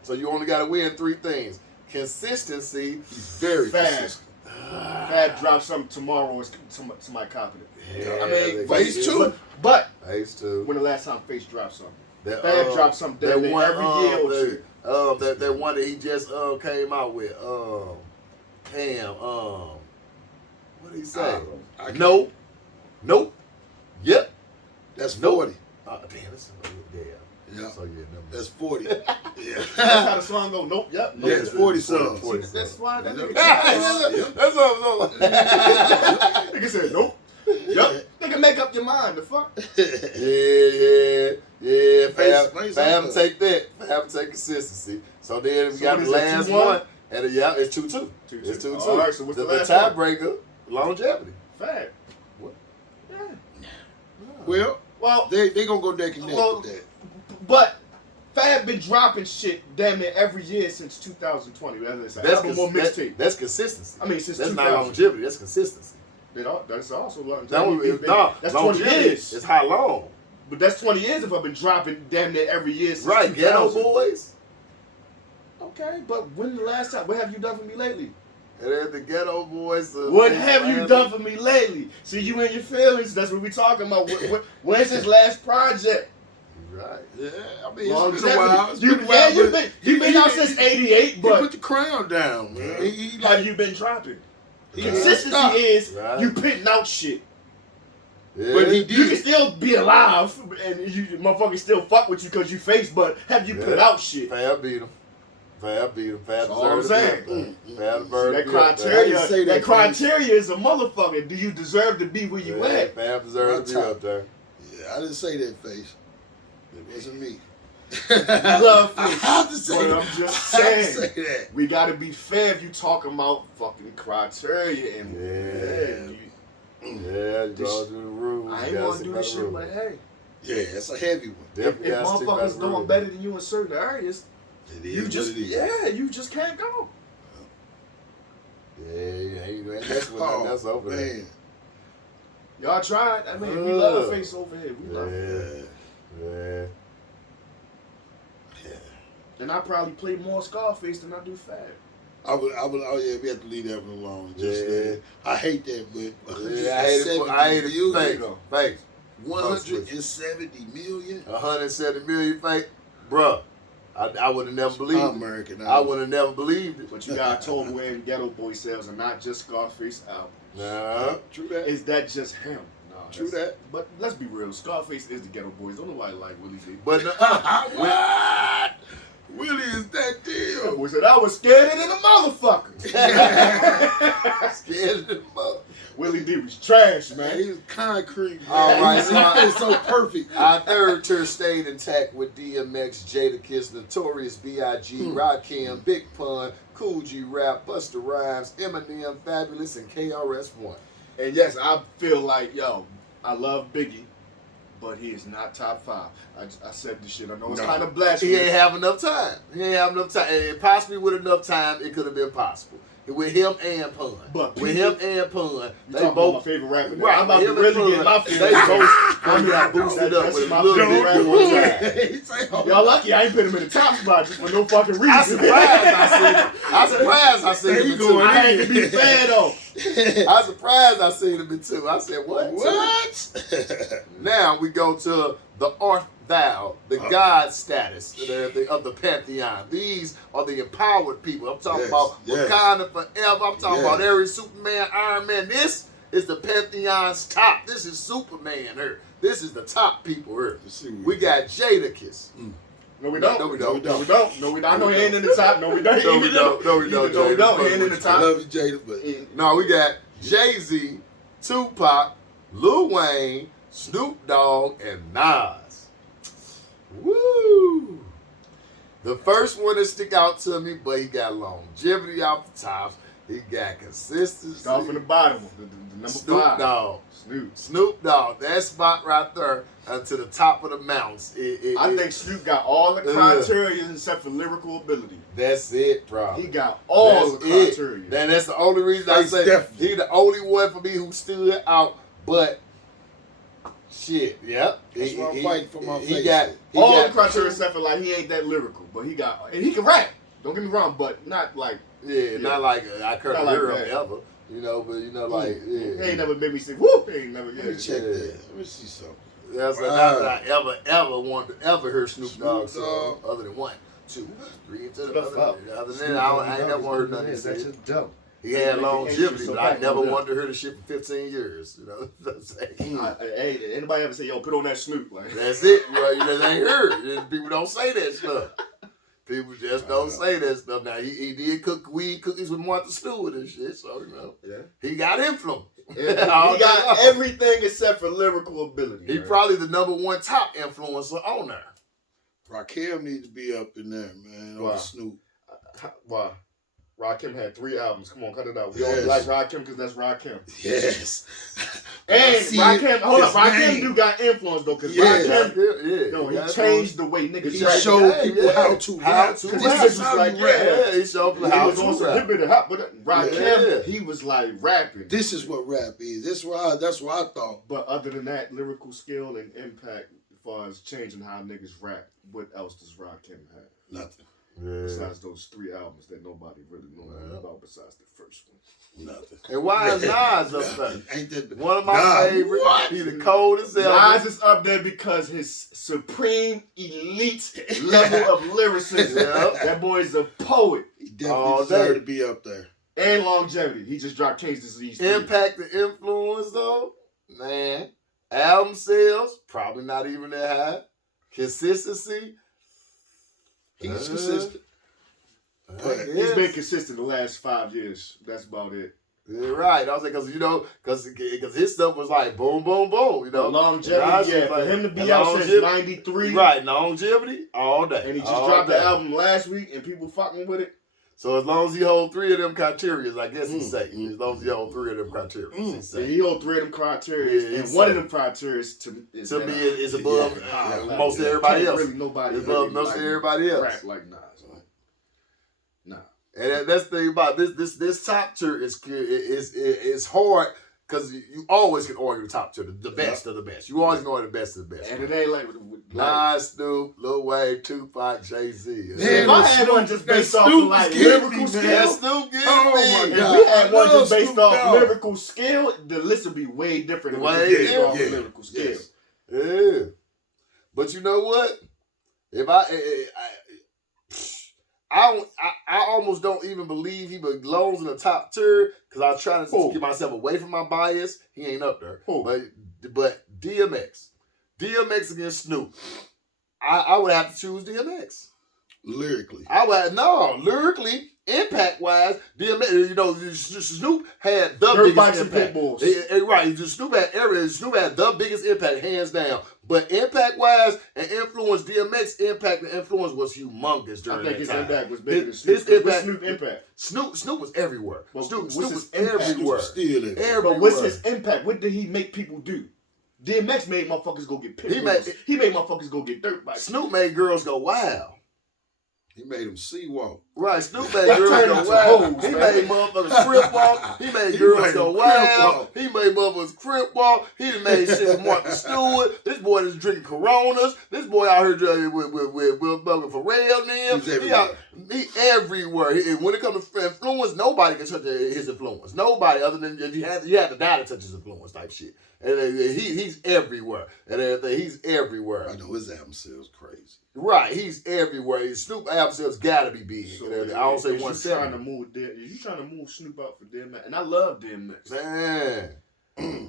So you only got to win 3 things. Consistency, He's very Fab. consistent. Fab dropped something tomorrow. Is somebody copied it? Yeah, I mean, they- Face too. But Face 2. when the last time Face dropped something? That, Fab dropped something that damn one, near every year or two. that one that he just came out with. Damn. What did he say? I can't- No. Nope. Yep. That's Nope. 40. Damn, that's damn. Yeah. So yeah, number. That's 40. That's Yeah. how the song go. Nope. Yep. Yeah, it's 40 songs. 40 That's why that nigga. That's what I'm saying. Nigga said nope. Yep. Nigga, make up your mind. The fuck. Yeah. Face Fab up take that. Fab take consistency. So then we So got what the is it, last 2-1? one, and yeah, it's 2-2. 2-2. It's 2-2. All right, so what's the last one? tiebreaker? Longevity. Fab. What? Yeah. Well, Well, they gonna go neck and neck Well, with that. but Fab been dropping shit damn near every year since 2020. That's album or mixtape. That's consistency. I mean, since That's 2000. not longevity. That's consistency. That's also longevity. That one, That's 20 longevity years. is how long? But that's 20 years if I've been dropping damn near every year since Right, 2000. Ghetto Boys. Okay, but when the last time? What have you done for me lately? And then the Ghetto Boys. What have you done for me lately? See, you and your feelings. That's what we talking about. When's his last project? Right. Yeah, I mean, Longevity. it's been a while. It's You, been a while, you've but been out since '88, he but put the crown down, man. He have like, you been dropping? He Consistency stopped. is Right. you pitting out shit. Yeah. But he You can did. still be alive and you motherfuckers still fuck with you because you face, but have you put Yeah. out shit? Fab beat him. Fab beat him. Fab That's all I'm deserved to be saying. up there. Fab That deserved to be up I criteria, didn't say that that, criteria is a motherfucker. Do you deserve to be where you there. at? Fab deserved to be up there. Yeah, I didn't say that, Face. It wasn't me. love I Face, have to say but that. I'm just I have to saying. say that. We gotta be fair if you talking about fucking criteria and Yeah. you- Yeah, you gotta do the rules. I You ain't gotta gonna stick do by this the shit, rules. but hey, Yeah, it's a heavy one. if Definitely gotta stick by the motherfuckers doing rules. better than you in certain areas, It is you what just it is. you just can't go. Yeah, that's what Oh, that's over there. man. Y'all tried. I mean, we love Face over here. We love it. Yeah, yeah. And I probably play more Scarface than I do Fab. Oh yeah, we have to leave that one alone. Just Yeah. I hate that, but Yeah, I hate it. I hate it. Fake. Fake. 170 million. 170 million fake, bruh. I would have never believed it. American. I would have never believed it. But you got told when Ghetto Boy sales are not just Scarface album. Nah. True that. Is that just him? No, True that's- that. But let's be real. Scarface is the Ghetto Boys. Don't nobody like Willie D. But What? Willie is that Ghetto deal. Boy said I was scared than a motherfucker. scared of them up. Willie D was trash, Man, man. he was concrete. Man. All right, He was so perfect. Our third tier stayed intact with DMX, Jadakiss, Notorious B.I.G., Rakim, Big Pun, Cool G Rap, Busta Rhymes, Eminem, Fabulous, and KRS-One. And yes, I feel like, yo, I love Biggie, but he is not top 5. I said this shit. I know it's No. kind of blasphemous. He ain't have enough time. And possibly with enough time, it could have been possible. With him and Pun. But with him and Pun, they they both both my favorite rapper. Right, I'm about him to really and get Pun, my they feelings. both got boosted up That's with my a little favorite bit rapper more one time. He say, oh, Y'all lucky I ain't put him in the top spot just for no fucking reason. I'm surprised I seen him in two. I had to be fair though. I'm surprised I seen him in two. I said, what? What? Now we go to the Art Thou, the God status of the Pantheon. These are the empowered people. I'm talking about Wakanda forever. I'm talking about every Superman, Iron Man. This is the Pantheon's top. This is Superman here. This is the top people here. We got Jadakiss. No, we don't. No, we don't. No, we don't. No, we don't. I know he ain't in the top. No, we don't. No, we don't. No, we don't. No, we don't. He ain't in the I top. love you, Jada, but No, we got Jay-Z, Tupac, Lil Wayne, Snoop Dogg, and Nas. Woo! The first one that stick out to me, but he got longevity off the top. He got consistency. Start from the bottom. The number Snoop 5. Dogg. Snoop. Snoop Dogg. That spot right there to the top of the mountains. I think Snoop got all the criteria except for lyrical ability. That's it, bro. He got all the criteria. That's the only reason I say definitely. he the only one for me who stood out. But shit, yep. That's why I'm fighting for my He face. got all the criteria except for like he ain't that lyrical, but he got and he can rap. Don't get me wrong, but not like not like I couldn't Not like hear that. him ever. You know, but like he ain't never made me say whoop. He ain't never. let me check that. Let me see something. That's not that I ever wanted to ever hear Snoop Dogg song other than 1, 2, 3 to the other than that, I ain't never want to hear nothing. That's just dope. He had longevity, so but I back never on that. wanted to hear the shit for 15 years. You know what I'm saying? Hey, anybody ever say yo put on that Snoop? Like That's it. You just ain't heard. People don't say that stuff. People just don't say that stuff. Now he did cook weed cookies with Martha Stewart and shit, so you know he got influence. he got everything except for lyrical ability. He probably the number 1 top influencer on there. Rakim needs to be up in there, man. Wow. Or Snoop. Why? Rakim had 3 albums. Come on, cut it out. We Yes. only like Rakim because that's Rakim. Yes. And see Rakim, hold up, his Rakim name. do got influence though, because Yeah. Rakim, he changed the way niggas He rap. showed people how to rap. Cause This niggas is was how like, you rap. yeah. He showed people He how was on to some rap. hippity hop, but Rakim, Yeah. he was like rapping. This is what rap is. That's what I thought. But other than that, lyrical skill and impact as far as changing how niggas rap, what else does Rakim have? Nothing. Besides those 3 albums that nobody really knows about besides the first one. Nothing. And why is Nas up there? Ain't that One of my favorite. What? He the coldest ever. Nas is up there because his supreme elite level of lyricism. Yeah. That boy's a poet. He definitely All deserved day. to be up there. And longevity. He just dropped King's Disease 3. Impact and influence though, man. Album sales probably not even that high. Consistency. He's consistent. He's been consistent the last 5 years. That's about it. Yeah, right. I was like, because his stuff was like boom, boom, boom. You know, Longevity, yeah. For him to be out since 93. right? Longevity all day. And he just all dropped day. the album last week and people fucking with it. So as long as he hold 3 of them criteria, I guess he's safe. As long as he hold 3 of them criteria, he's Yeah, safe. he hold 3 of them criteria. Yeah, and he's one of safe. them criteria is To me, is above Yeah. most everybody else. Really nobody It's above really most like everybody else. rap like Nas. Nah. And that's the thing about this top tier is hard because you always can argue the top tier, the best of the best. You always can argue the best of the best. And it ain't like Nas, Snoop, Lil Wayne, Tupac, Jay-Z. Man, if I had one just based off of Snoop like is getting lyrical me, skill, man. Yeah, Snoop getting Oh my me. if God. we had one I just love based Snoop off Dogg. lyrical skill, the list would be way different. Than Way based off different. lyrical skill. Yes. Yeah. But you know what? If I almost don't even believe he belongs in the top tier because I was trying to get myself away from my bias. He ain't up there. But DMX against Snoop, I would have to choose DMX. Lyrically. Lyrically, impact wise, DMX. You know, Snoop had the Dirt biggest bikes and impact. pit bulls. Right, Snoop had the biggest impact, hands down. But impact wise and influence, DMX impact and influence was humongous during I think that his time. impact was bigger than His Snoop. impact- What's Snoop impact? Snoop was everywhere. Well, Snoop what's was his impact? everywhere. Still in. Everywhere. But what's his impact? What did he make people do? DMX made motherfuckers go get He pimped. He made motherfuckers go get dirt bikes. Snoop made girls go wild. He made him sea walk. Right, Snoop made girls go wild. He made motherfuckers crip walk. He made girls go wild. He made motherfuckers crip walk. He done made shit with Martha Stewart. This boy is drinking Coronas. This boy out here drinking with motherfucking Pharrell and them. He everywhere. When it comes to influence, nobody can touch his influence. Nobody other than you had to die to touch his influence type shit. And he's everywhere and everything. He's everywhere. I know his album sales crazy. Right, he's everywhere. Snoop album sales gotta be big. So, I don't say 170. You trying to move Snoop out for DMX? And I love DMX. Man,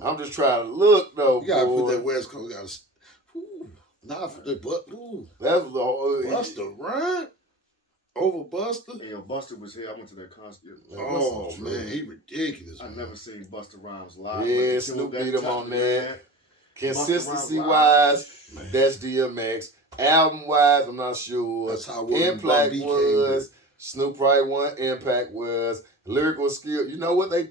I'm just trying to look though. You gotta boy. put that West Coast. Nah, for the but. That's the whole. Buster, right? Over Buster. Yeah, Buster was here. I went to that concert. Oh man, he ridiculous. I never seen Buster Rhymes live. Yeah, Snoop beat him on that. Consistency wise, that's DMX. Album wise, I'm not sure. That's how Impact was. Snoop probably won. Impact was. Lyrical skill. You know what? They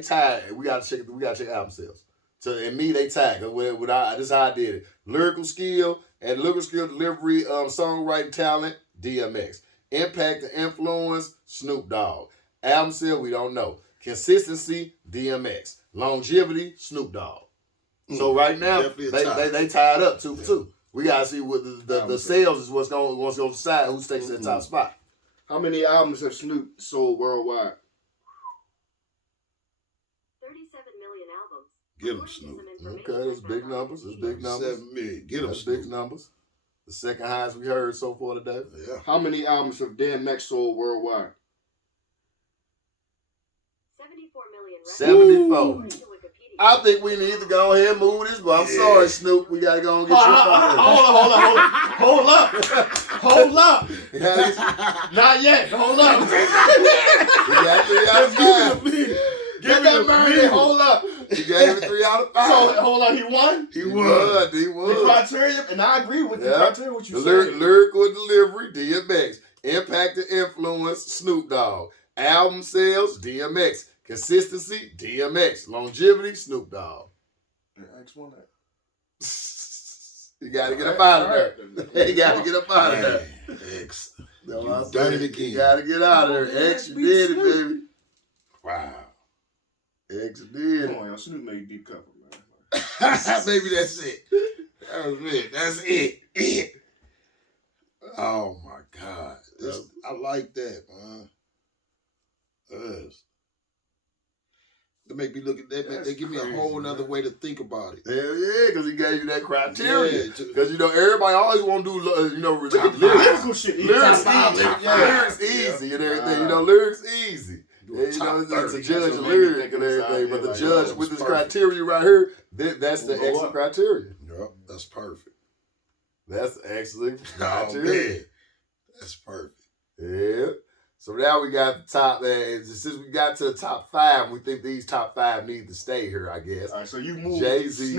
tied. We gotta check album sales. So and me, they tied. This is how I did it. Lyrical skill delivery, songwriting talent, DMX. Impact and influence, Snoop Dogg. Album sale, we don't know. Consistency, DMX. Longevity, Snoop Dogg. So right now, they tied up 2 for 2. We gotta see what the sales is what's going to decide who takes that top spot. How many albums have Snoop sold worldwide? 37 million albums. Get him, Snoop. Okay, that's big numbers. That's big numbers. 7 million. Get him, That's Snoop. big numbers. The second highest we heard so far today. Yeah. How many albums have DMX sold worldwide? 74 million 74. records. I think we need to go ahead and move this, but I'm sorry, Snoop. We got to go and get you out Hold up. Not yet. Hold up. We got 3 out of 5. Get that man. Hold up. You gave it 3 out of 5. So, hold on. He won? He won. He The won. criteria, and I agree with the criteria, what you said. Lyrical delivery, DMX. Impact and influence, Snoop Dogg. Album sales, DMX. Consistency, DMX. Longevity, Snoop Dogg. X won that. You got to get up out of there. You got to get up out of there. X. No, You done it again. You got to get out of there. X, you did it, baby. Wow. X did Come it. on, y'all. Snoop made deep cover, man. Maybe that's it. That's it. Oh my God. I like that, man. They make me look at that. They give me a whole nother way to think about it. Hell yeah, because he gave you that criteria. Yeah, Because, everybody always want to do, lyrics. Lyrical shit. Lyrics Top easy. five, Lyrics easy and everything. Lyrics easy. It's a judge of lyric and everything, but the judge with this criteria right here, that's the excellent criteria. Yep, that's perfect. That's excellent Oh criteria. man, that's perfect. Yeah. So now we got the top. Since we got to the top 5, we think these top 5 need to stay here, I guess. All right, so you move Jay-Z.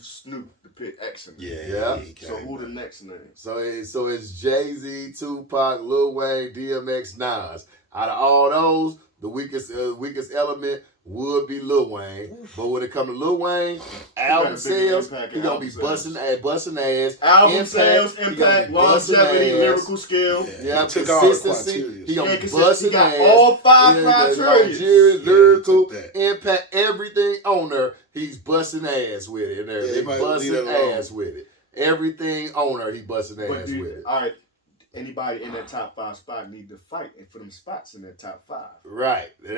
Snoop to pick X in there. Yeah. So who the next name? So it's Jay-Z, Tupac, Lil Wayne, DMX, Nas. Out of all those, the weakest element would be Lil Wayne. But when it comes to Lil Wayne, album sales, he gonna be busting ass. Album sales, impact, longevity, lyrical skill. Yeah, took all the consistency. criteria. He gonna be He busting got ass. all 5 criteria. Lyrical, he took that. impact, everything on there. He's busting ass with it. And he everything. might Busting leave that alone. ass with it. Everything on there, he busting ass with it. All right. Anybody in that top 5 spot need to fight for them spots in that top 5. Right. I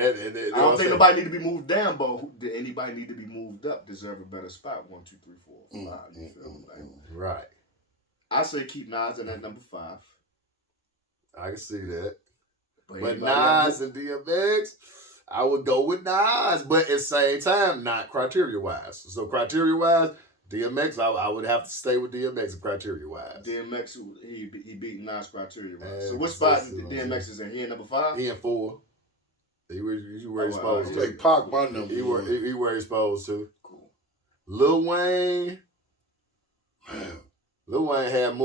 don't think nobody need to be moved down, but anybody need to be moved up deserve a better spot. 1, 2, 3, 4, 5. You feel me? Like, Right. I say keep Nas in that number 5. I can see that. But anybody Nas and DMX, I would go with Nas, but at the same time, not criteria-wise. So criteria-wise, DMX, I would have to stay with DMX criteria-wise. DMX, he beat Nas criteria. Right? So what spot DMX is in? He in number 5? He in 4. He where he's supposed to. Like Pac, my number. He where he's supposed to. Cool. Lil Wayne. Man. Lil Wayne had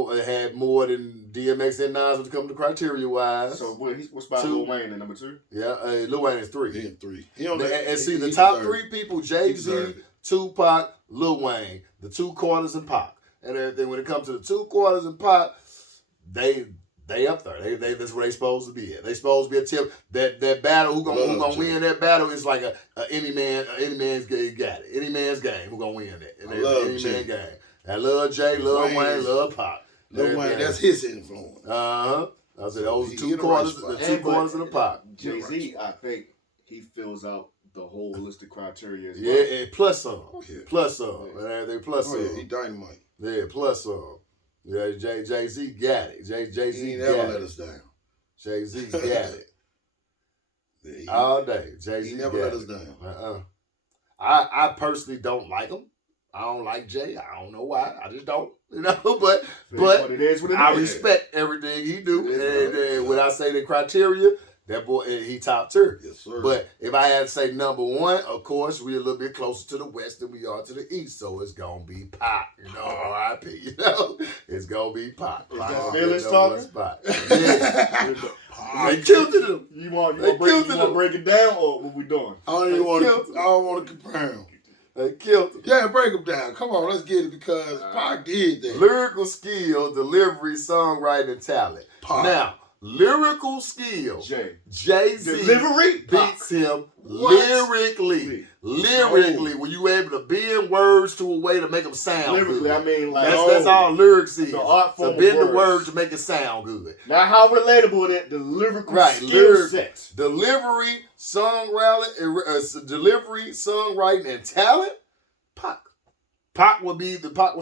more than DMX and Nas when it comes to criteria-wise. So what spot 2. Lil Wayne in number 2? Yeah, Lil Wayne is 3. He in 3. And see, the top 3 people, Jay-Z, Tupac, Lil Wayne, the 2 Quarters and Pac. And everything. When it comes to the 2 Quarters and Pac, they up there. That's where they supposed to be at. They supposed to be a tip. That battle, who gonna win that battle is like a any man's game. Got it. Any man's game. Who gonna win that? Any man game. I love Jay, love Wayne, love Pac. Lil Wayne, that's his influence. I said those 2 quarters, the 2 quarters of the Pac. Jay-Z, I think he fills out the whole list of criteria as well. Yeah, and plus some. Yeah. Plus some. They plus some. Yeah, he dynamite. Yeah, plus some. Yeah, Jay-Z got it. Jay-Z He got never it. let us down. Jay-Z got it. Yeah, All day. Jay-Z he never got let us it. down. I personally don't like him. I don't like Jay. I don't know why. I just don't. But it is what it I is. respect everything he do. Yeah. And when I say the criteria, that boy, he top tier. Yes, sir. But if I had to say number 1, of course, we're a little bit closer to the west than we are to the east. So it's going to be Pac, R.I.P., It's going to be Pac. Is Pac that gonna Phillies get number talking? 1 spot. Yeah. They killed him. You want They killed to him. break it down, or what we doing? I don't want to compare him. They killed him. Yeah, break him down. Come on, let's get it because Pac did that. Lyrical skill, delivery, songwriting, and talent. Pac. Now, lyrical skill, Jay. Jay-Z Delivery? beats him What? lyrically. Lyrically, when you able to bend words to a way to make them sound Lyrically, good. I mean, like, That's all lyrics is. The art form To of bend the words. words to make it sound good. Now, how relatable that the lyrical Right, skill set. Delivery, songwriting, and talent. Pac will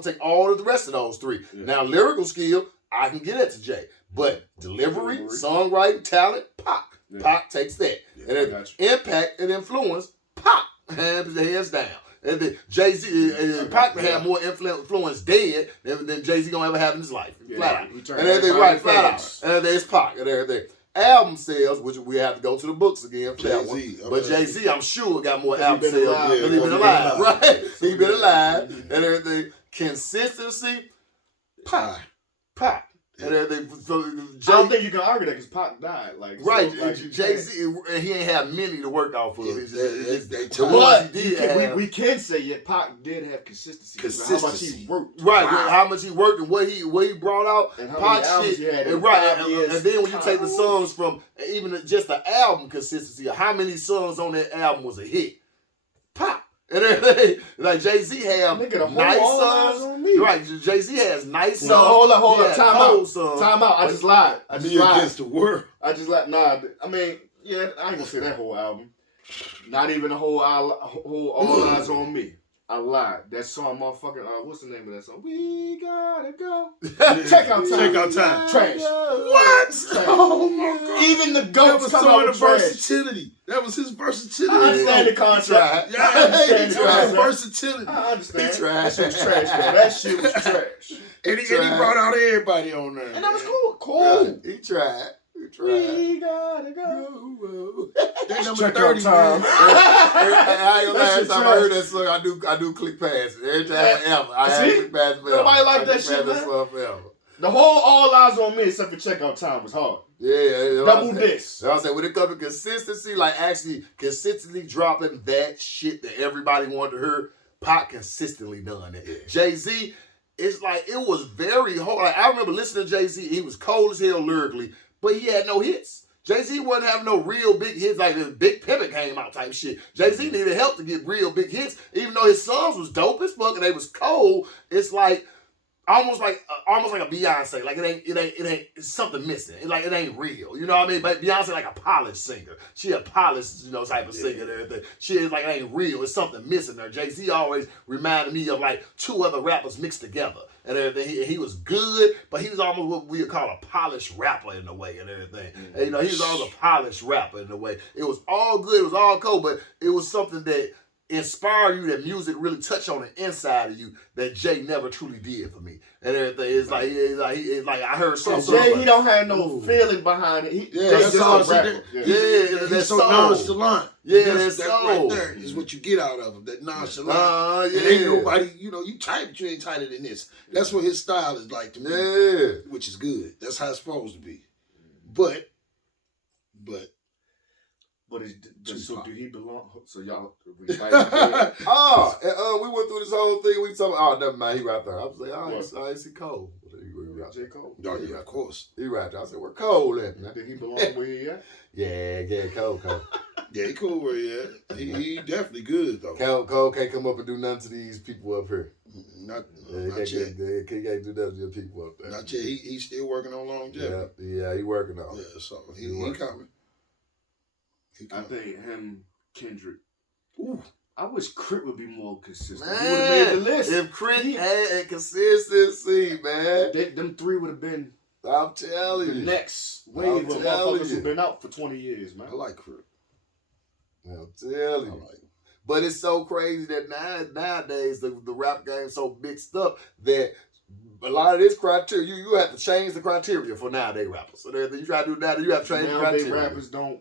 take all of the rest of those 3. Yeah. Now, lyrical skill, I can get it to Jay. But delivery, songwriting, talent, Pac. Yeah. Pac takes that. Yeah, And I then got you. impact and influence, Pac. Hands down. And then Jay-Z, Pac can have more influence dead than Jay-Z gonna ever have in his life. Yeah, Flat out. he turned And everything everybody right, flat out. famous. And there's Pac and everything. Album sales, which we have to go to the books again for that one. Jay-Z, But Jay-Z, I'm sure, got more Because he album been sales alive. because he Yeah, been he alive, been alive. right? He been alive and everything. Consistency, Pac. And everything. So, I don't think you can argue that because Pac died. right, so, like, Jay-Z, he ain't have many to work off of. Yeah, It's they the told ones But he did have. we can say, yeah, Pac did have consistency. How much he worked. Right, Wow. how much he worked and what he brought out, And how Pac many albums shit, he had in and right, 5 years and then when you time. take the songs from even just the album consistency, how many songs on that album was a hit? Pac. And everything, like Jay-Z have Nigga, the whole nice All Eyes songs, on Me. right? Jay-Z has nice songs. No, hold He on. has Time cold out. songs. Time out. I just lied. I just Me lied. against the world. I just lied. Nah, I mean, yeah, I ain't gonna say that whole album. Not even the whole All Eyes on Me. I lied. That song, motherfucking, what's the name of that song? We gotta go. Check out time. Check out time. Trash. What? Trash. Oh my God. Even the That goats was come some out of with the trash. versatility. That was his I versatility. understand the concept. He Yeah, I understand he the was concept. versatility. I understand. He trash. That shit was trash, though. That shit was trash. And he brought out everybody on there. And that was cool. Cool. He tried. We gotta go. That number Check 30, out time. man. I ain't That last shit time I trash. heard that song, I do click past it. Every time ever. I have See? click past forever. Nobody like I that click shit, past man. song forever. The whole All Eyes on Me except for Checkout Time was hard. Yeah. Double diss. So I was saying, when it comes to consistency, like actually consistently dropping that shit that everybody wanted to hear, Pac consistently done it. Jay-Z, it's like, it was very hard. Like, I remember listening to Jay-Z, he was cold as hell lyrically, but he had no hits. Jay-Z wasn't having no real big hits like the Big Pimpin' came out type shit. Jay-Z needed help to get real big hits, even though his songs was dope as fuck and they was cold. It's like almost like a Beyonce. Like it ain't it's something missing. It ain't real. You know what I mean? But Beyonce like a polished singer. She a polished, type of singer and everything. She is like, it ain't real. It's something missing there. Jay-Z always reminded me of like 2 other rappers mixed together and everything. He was good, but he was almost what we would call a polished rapper in a way and everything. And, he was always a polished rapper in a way. It was all good. It was all cool, but it was something that inspire you, that music really touch on the inside of you that Jay never truly did for me and everything. It's like I heard some Jay, he don't have no feeling behind it. That's all. rapper. He's so nonchalant. Yeah, that's that's right soul. there is what you get out of him. That nonchalant. Yeah. It ain't nobody. You tight, but you ain't tighter than this. That's what his style is like to me. Yeah. Which is good. That's how it's supposed to be. But But so Tupac. do he belong? So y'all, we fight. We went through this whole thing. We talking. Oh, never mind. He right there. I was like, I see Cole. J. Cole. Oh, yeah, of course. He right there. I said, where Cole at, man? Did he belong where he at? Yeah, Cole. Yeah, he cool where he at. He definitely good, though. Cole can't come up and do nothing to these people up here. Not He can't yet. do nothing to the people up there. Not yet. He's still working on longevity. Yeah, he working on it. Yeah, so He he working. coming. I think him, Kendrick. Ooh. I wish Crit would be more consistent. Man, He would have made the list. if Crit had consistency, man, Them three would have been I'm telling the you. next I'm wave of telling motherfuckers you. who've been out for 20 years, man. I like Crip. I'm I telling you. like him. But it's so crazy that nowadays the rap game's so mixed up that a lot of this criteria, you have to change the criteria for nowadays rappers. So you try to do that, you have to change the Nowadays criteria. rappers don't.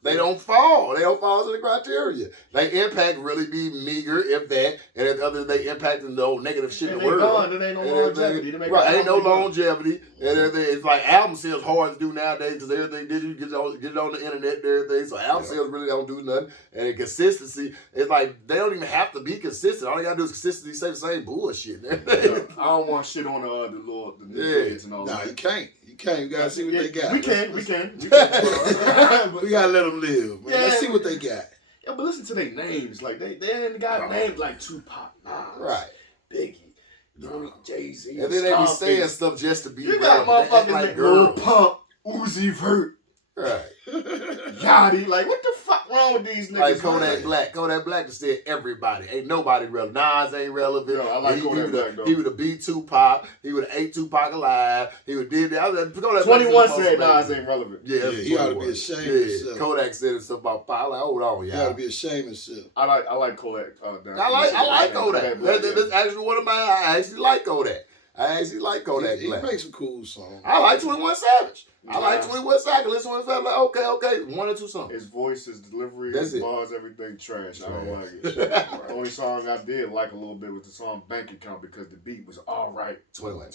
They don't fall. They don't fall into the criteria. They impact really be meager, if that, and if other they impact in the old negative shit in And the they world. gone. There ain't no And longevity. They make right, an ain't no album, they gone. longevity, and everything. It's like album sales hard to do nowadays because everything did you get it on the internet and everything. So album sales really don't do nothing, and the consistency, it's like they don't even have to be consistent. All they gotta do is consistency, say the same bullshit. Yeah, I don't want shit on the new kids and all Nah, that. you can't. You can't. You gotta see what they got. We can. We But, gotta let them live, man. Yeah. Let's see what they got. yeah, but listen to their names. Like they ain't got names like Tupac, Nas, Right. Biggie, Jay-Z, And then they be saying Scarface. stuff just to be You got relevant. They act motherfuckers like like Lil girls. Pump, Uzi Vert, Right. Yachty. Like what the fuck wrong with these niggas? Like Kodak man? Black. Kodak Black just said everybody. Ain't nobody relevant. Nas ain't relevant. Yo, I like he Kodak would Black, though. He would have beat Tupac. He would have ate Tupac alive. He would did that. Kodak Black 21 said said the most Nas ain't relevant. Yeah, that's he ought to be 21. ashamed of Yeah, himself. Kodak said it's about Pop. Like, hold on, He ought y'all. to be ashamed of himself. I like Kodak. I like Kodak. Black, That's actually one of my. I actually like Kodak. He makes some cool songs. I like 21 Savage. I Yeah. like 21 Savage. Listen to 21 Savage. Like, okay, one or two songs. His voice, his delivery, That's his it. bars, everything trash. I don't Trash. like it. The only song I did like a little bit was the song Bank Account because the beat was all right. 21.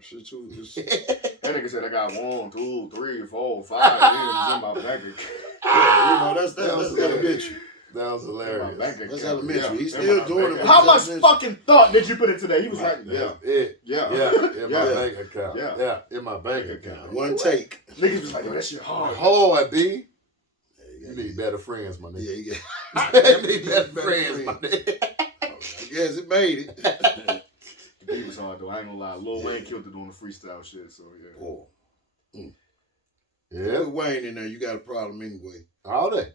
Shit, too. That nigga said I got 1, 2, 3, 4, 5 niggas in my bank account. Yeah, that's elementary. That was In my hilarious. bank account. That's elementary. He's in still my doing bank it. account. How much Elementary. fucking thought did you put into that? He was like, yeah, It. yeah, In my Yeah. bank account. Yeah. Yeah, in my bank account. One take. Niggas was like, yo, that shit hard. Hard, B. You need better friends, my nigga. Yeah. You need better friends, my nigga. I guess it made it. The beat was hard though. I ain't gonna lie. Lil Wayne killed it on the freestyle shit. So yeah. Oh. Yeah, Put Wayne in there, you got a problem anyway. all that.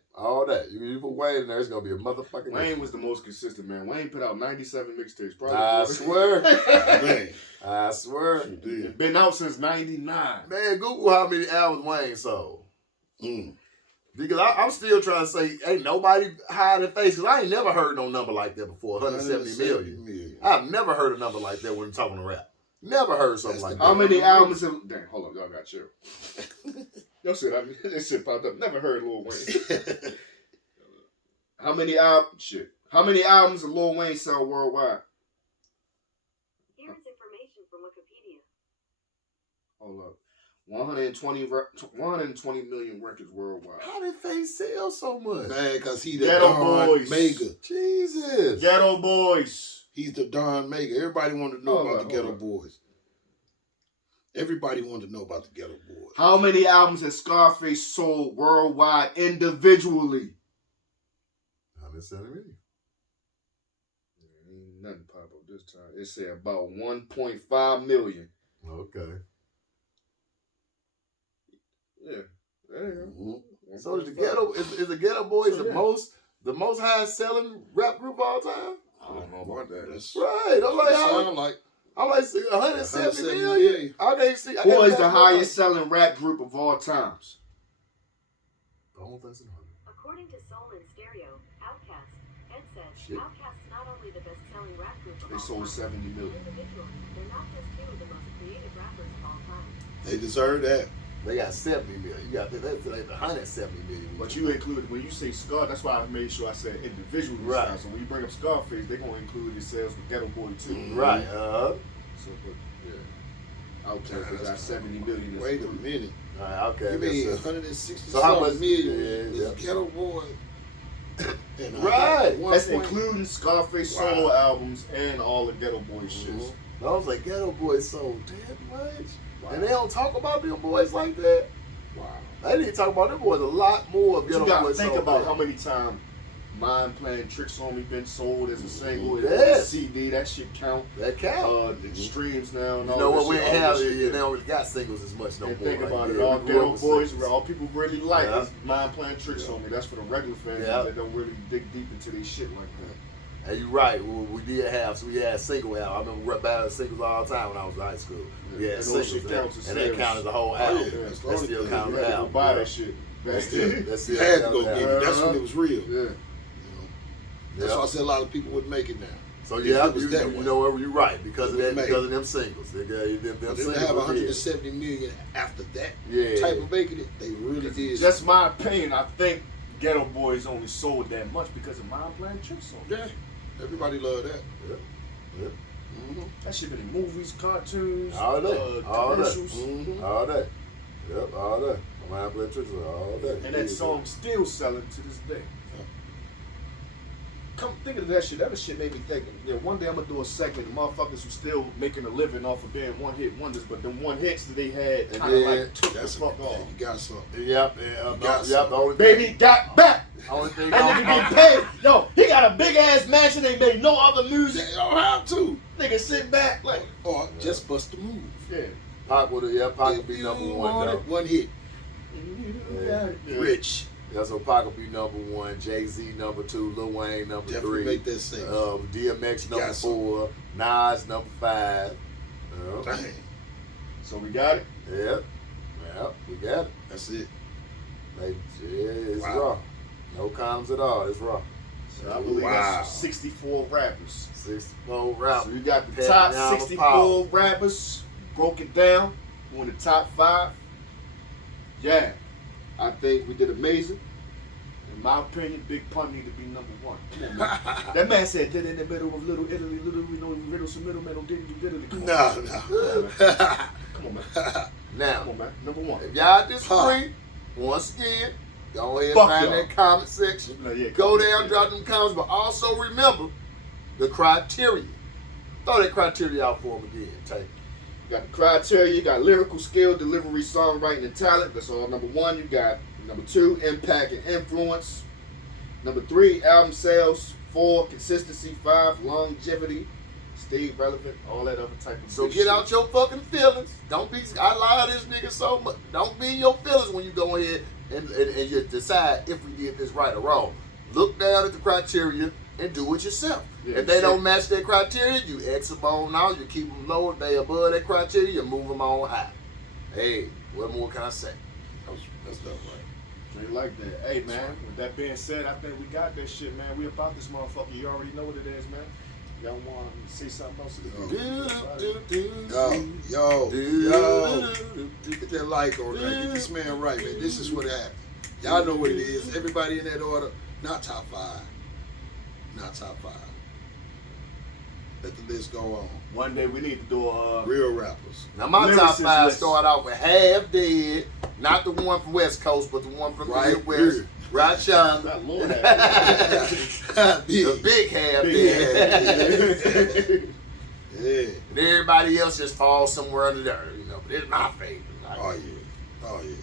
You put Wayne in there, it's gonna be a motherfucking. Wayne was the most consistent, man. Wayne put out 97 mixtapes. Probably. I swear. Man. I swear. It's been out since 99. Man, Google how many albums Wayne sold. Mm. Because I'm still trying to say, ain't nobody hiding face. Because I ain't never heard no number like that before. 170 million. I've never heard a number like that when talking to rap. Never heard something like that. How many albums have... Dang, hold up. Y'all got chill. Yo shit, this shit popped up. Never heard Lil Wayne. How many albums of Lil Wayne sell worldwide? Here is information from Wikipedia. Hold up. 120 million records worldwide. How did Face sell so much? Man, because he the Ghetto Don Boys. Mega. Jesus. Ghetto Boys. He's the Don Mega. Everybody wanted to know Hold about on, the Ghetto hold Boys. Everybody wanted to know about the Ghetto Boys. How many albums has Scarface sold worldwide individually? 170 million. Ain't nothing pop up this time. It said about 1.5 million. Okay. Yeah. There you go. So is the Ghetto is the Ghetto Boys So, the yeah. most highest selling rap group of all time? I don't know about that. That's Right. I'm like, sound like 170 170 million. million. I can't see. Who is the highest selling rap group of all times? According to Soul and Stereo, Outkast, Ed said, Shit. Outkast's not only the best-selling rap group of They all sold time, 70 million. individually, they're not just two of the most creative rappers of all time. they deserve that. They got 70 million. You got that's like 170 million. But you included, when you say Scar, that's why I made sure I said individual. Right. So when you bring up Scarface, they're going to include his sales with Ghetto Boy too. Right. So, but, yeah. Outkast got 70 million. Wait a minute. All right, okay. You mean that's it. 160 So how much- million yeah, is Ghetto Boy? And Right. That's 1 point- including Scarface Wow. solo albums and all the Ghetto Boy shits. I was like, Ghetto Boys sold that much? And they don't talk about them boys like that? Wow. They need to talk about them boys a lot more. Of But you Ghetto gotta Boys think sold about that. how many times Mind Playing Tricks on Me been sold as a single, as a Yes. CD. That shit count. That count. The streams now and You all know that what? We shit, ain't all have that it. shit. Yeah, they don't really got singles as much no And more. think Like, about it, yeah, all we grew Ghetto up with Boys, singles. all people really like Yeah. is Mind Playing Tricks on Me. That's for the regular fans Yeah. that don't really dig deep into their shit like that. And you're right. We did have, so we had single album. I remember buying singles all the time when I was in high school. We had And those singles, shit counts as and that sales. counted as a whole Oh, album. yeah. Yeah, That's the That only still thing. counts You as had to an go album. buy yeah. that shit. That's still, that's You still had to counts go as an get it. album. That's when it was real. Yeah. That's Yeah. why I said a lot of people wouldn't make it now. So If yeah, it was you that way. know what? You're right because of It that, was because made. of them singles. They got them But then singles. to have were big. 170 million after that Yeah. type of making it, they really did. Just my opinion, I think Ghetto Boys only sold that much because of Mind Playing Tricks on Me. Yeah, everybody loved that. Yeah. Yeah. Mm-hmm. That shit been in movies, cartoons, All day. All day. commercials. Mm-hmm. All day. Yep, all day. I'm out playing tricks all day. And that song's still selling to this day. Come thinking of that shit, that shit made me think, one day I'm gonna do a segment of motherfuckers who still making a living off of being one hit wonders, but them one hits that they had And kind of then like took the That's fuck yeah, off. you got something. Yep, got yep. The only Baby got back! only thing That nigga get paid. Yo, he got a big ass mansion, ain't made no other music. They don't have to. Nigga sit back like, Or just bust the move. yeah. Pac would have, Pac would If be you number one want though. it, one hit. Yeah. Rich. Yeah, so Pac would be number one, Jay-Z number two, Lil Wayne number Definitely three, make that single. DMX number Got some. 4, Nas number 5. Dang. So we got it. Yep, we got it. That's it. Like, yeah, it's Wow. raw. No columns at all. It's raw. So I believe Wow. that's 64 rappers. 64 rap. So we got the Pantheon top of 64 power. rappers broken down. We're in the top 5. Yeah, I think we did amazing. In my opinion, Big Pun need to be number 1. Come on, man. That man said, "Did in the middle of Little Italy, Little we know riddles some middlemen don't didn't do Italy." Come on, No, man. no. Come on, man. Now, Come on, man. Number 1. if y'all disagree, once again, go ahead and Fuck find y'all. that comment section. No, yeah, Go comment, down, yeah. drop them comments, but also remember the criteria. Throw that criteria out for them again, Tay. You got the criteria, you got lyrical skill, delivery, songwriting, and talent. That's all number 1. You got number 2, impact and influence. Number 3, album sales. 4, consistency. 5, longevity. Stay relevant. All that other type of So good get shit. out your fucking feelings. Don't be, I lie to this nigga so much. Don't be in your feelings when you go ahead and you decide if we did this right or wrong. Look down at the criteria and do it yourself. Yeah, if they see. don't match that criteria, you X them on out, you keep them low. If they above that criteria, you move them on high. Hey, what more can I say? That's not right. Straight like that. Hey, man, with that being said, I think we got that shit, man. We about this motherfucker. You already know what it is, man. Y'all want to say something else? Yo, get that like on there. Get this man right, man. This is what happened. Y'all know what it is. Everybody in that order, not top 5. Not top 5. Let the list go on. One day we need to do a Real rappers. Now my top Lyricist 5 list. start out with Half Dead, not the one from West Coast, but the one from Right the Midwest. here. Right, Sean? Not Lord The Big. big Half Big Dead. Yeah. And everybody else just falls somewhere under there, you know. But it's my favorite. Like, Oh yeah. Oh yeah.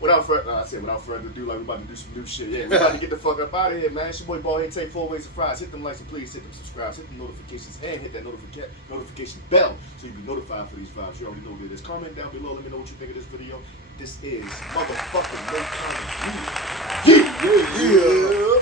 Without further ado, like we about to do some new shit. Yeah, we about to get the fuck up out of here, man. It's your boy Ball here. Take 4 ways of fries. Hit them likes and please hit them subscribes. Hit them notifications and hit that notification bell so you be notified for these vibes. You already know what it is. Comment down below. Let me know what you think of this video. This is motherfucking No Comments. Yeah. yeah.